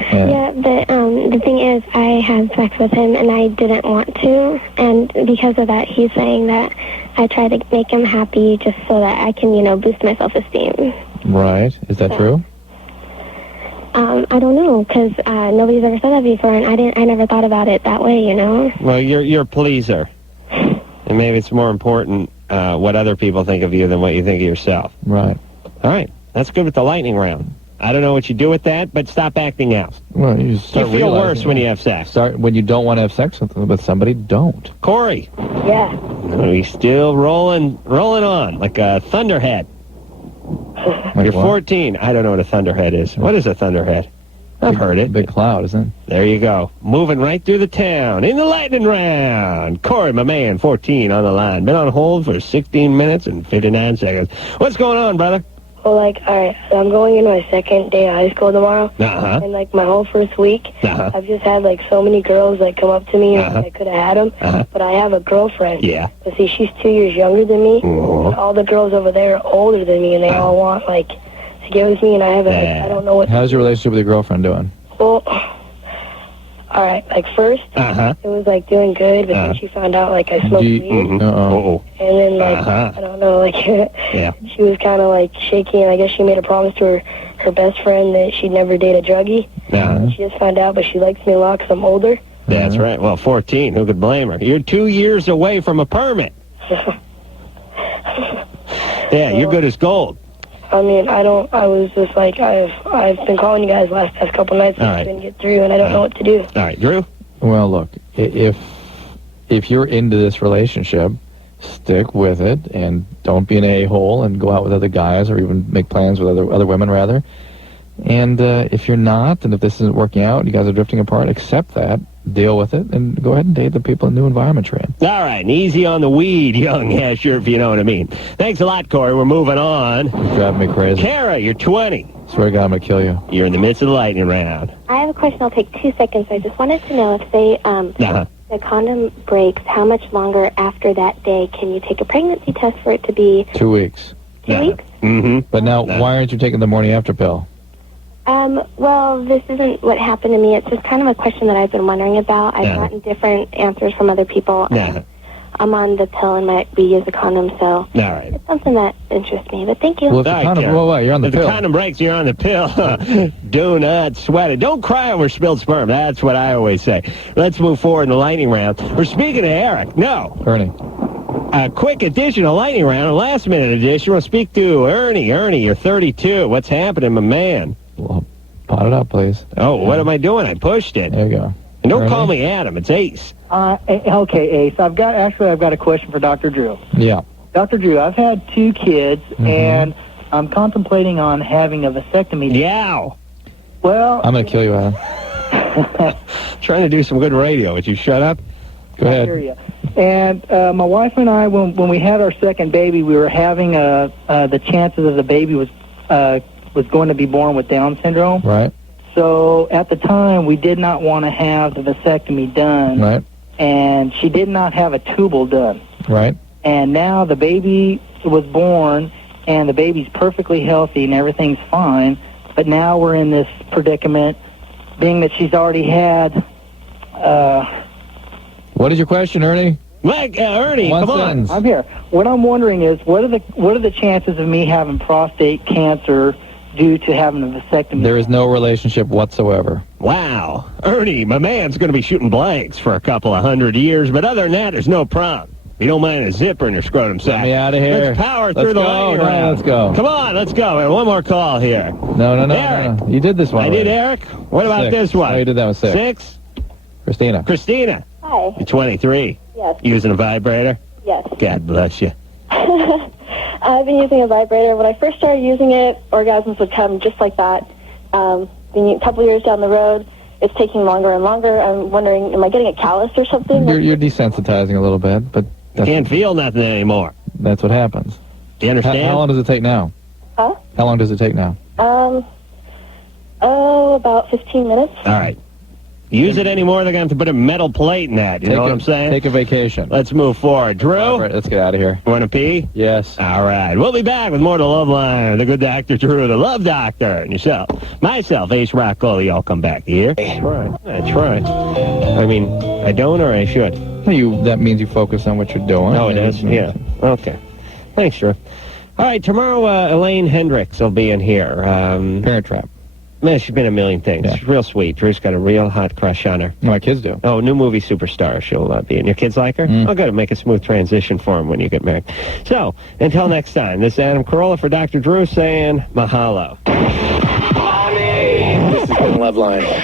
Yeah, but the thing is, I had sex with him, and I didn't want to, and because of that, he's saying that I try to make him happy just so that I can, boost my self-esteem. Right. Is that true? I don't know, because nobody's ever said that before, and I never thought about it that way, Well, you're a pleaser, and maybe it's more important what other people think of you than what you think of yourself. Right. All right. That's good with the lightning round. I don't know what you do with that, but stop acting out. Well, you start You feel worse when you have sex. When you don't want to have sex with somebody, don't. Corey. Yeah. He's still rolling on like a thunderhead. You're 14. I don't know what a thunderhead is. What is a thunderhead? I've heard it. Big cloud, isn't it? There you go. Moving right through the town in the lightning round. Corey, my man, 14 on the line. Been on hold for 16 minutes and 59 seconds. What's going on, brother? Well, all right, so I'm going into my 2nd day of high school tomorrow. Uh-huh. And, my whole first week, I've just had, so many girls, come up to me, and I could have had them. But I have a girlfriend. Yeah. But see, she's 2 years younger than me. And all the girls over there are older than me, and they all want, to get with me, and I haven't, I don't know what... How's your relationship with your girlfriend doing? Well, all right, first, it was, doing good, but then she found out, I smoked weed. Uh-oh. And then, I don't know, yeah. she was kind of, shaky, and I guess she made a promise to her best friend that she'd never date a druggie. Uh-huh. She just found out, but she likes me a lot because I'm older. That's right. Well, 14, who could blame her? You're 2 years away from a permit. Yeah, you're good as gold. I was just I've been calling you guys past couple nights, and I didn't get through, and I don't know what to do. All right, Drew? Well, look, if you're into this relationship, stick with it, and don't be an a-hole and go out with other guys or even make plans with other women, rather. And if you're not, and if this isn't working out, you guys are drifting apart, accept that, deal with it, and go ahead and date the people in the new environment you're in. All right, and easy on the weed, young Asher, if you know what I mean. Thanks a lot, Corey. We're moving on. You're driving me crazy. Kara, you're 20. Swear to God, I'm going to kill you. You're in the midst of the lightning round. I have a question. I'll take 2 seconds. I just wanted to know if the condom breaks, how much longer after that day can you take a pregnancy test for it to be... 2 weeks. 2 weeks? Mm-hmm. But now, why aren't you taking the morning after pill? Well, this isn't what happened to me. It's just kind of a question that I've been wondering about. I've gotten different answers from other people. I'm on the pill and might reuse a condom, so all right. It's something that interests me. But thank you. Well, if the condom, you're on the pill. If the condom breaks, you're on the pill. Do not sweat it. Don't cry over spilled sperm. That's what I always say. Let's move forward in the lightning round. We're speaking to Eric. No. Ernie. A quick additional lightning round, a last-minute edition. We'll speak to Ernie. Ernie, you're 32. What's happening, my man? Well, pot it up, please. Oh, what am I doing? I pushed it. There you go. And don't call me Adam. It's Ace. Okay, Ace. I've got a question for Dr. Drew. Yeah. Dr. Drew, I've had 2 kids, and I'm contemplating on having a vasectomy. Yeah. Well, I'm going to kill you, Adam. Trying to do some good radio. Would you shut up? Go ahead. I hear you. And my wife and I, when we had our second baby, we were having the chances of the baby was going to be born with Down syndrome. Right. So at the time, we did not want to have the vasectomy done. Right. And she did not have a tubal done. Right. And now the baby was born, and the baby's perfectly healthy, and everything's fine. But now we're in this predicament, being that she's already had... What is your question, Ernie? Ernie, come on. I'm here. What I'm wondering is, what are the chances of me having prostate cancer due to having a vasectomy. There is no relationship whatsoever. Wow. Ernie, my man's going to be shooting blanks for a couple of 100 years, but other than that, there's no problem. You don't mind a zipper in your scrotum sack. Get me out of here. Let's power through the lightning round. Let's go. Come on, let's go. We have one more call here. No. You did this one. I did, Eric. What about this one? Oh, you did that one 6. 6? Christina. Hi. You're 23. Yes. Using a vibrator? Yes. God bless you. I've been using a vibrator. When I first started using it, orgasms would come just like that. A couple years down the road, it's taking longer and longer. I'm wondering, am I getting a callus or something? You're desensitizing a little bit, but... Can't feel nothing anymore. That's what happens. Do you understand? How long does it take now? Huh? How long does it take now? About 15 minutes. All right. Use it anymore, they're going to have to put a metal plate in that. You know what I'm saying? Take a vacation. Let's move forward. Drew? All right, let's get out of here. Want to pee? Yes. All right. We'll be back with more to Loveline, the good Dr. Drew, the Love Doctor, and yourself. Myself, Ace Rockoli, y'all come back here. That's right. That's right. I mean, I don't or I should? That means you focus on what you're doing. Oh, it is? Yeah. Okay. Thanks, Drew. All right, tomorrow, Elaine Hendricks will be in here. Parent Trap. Man, she's been a million things. Yeah. She's real sweet. Drew's got a real hot crush on her. My kids do. Oh, new movie superstar she'll be in. Your kids like her? Oh, good. It'll make a smooth transition for them when you get married. So, until next time, this is Adam Carolla for Dr. Drew saying mahalo. This has been Loveline.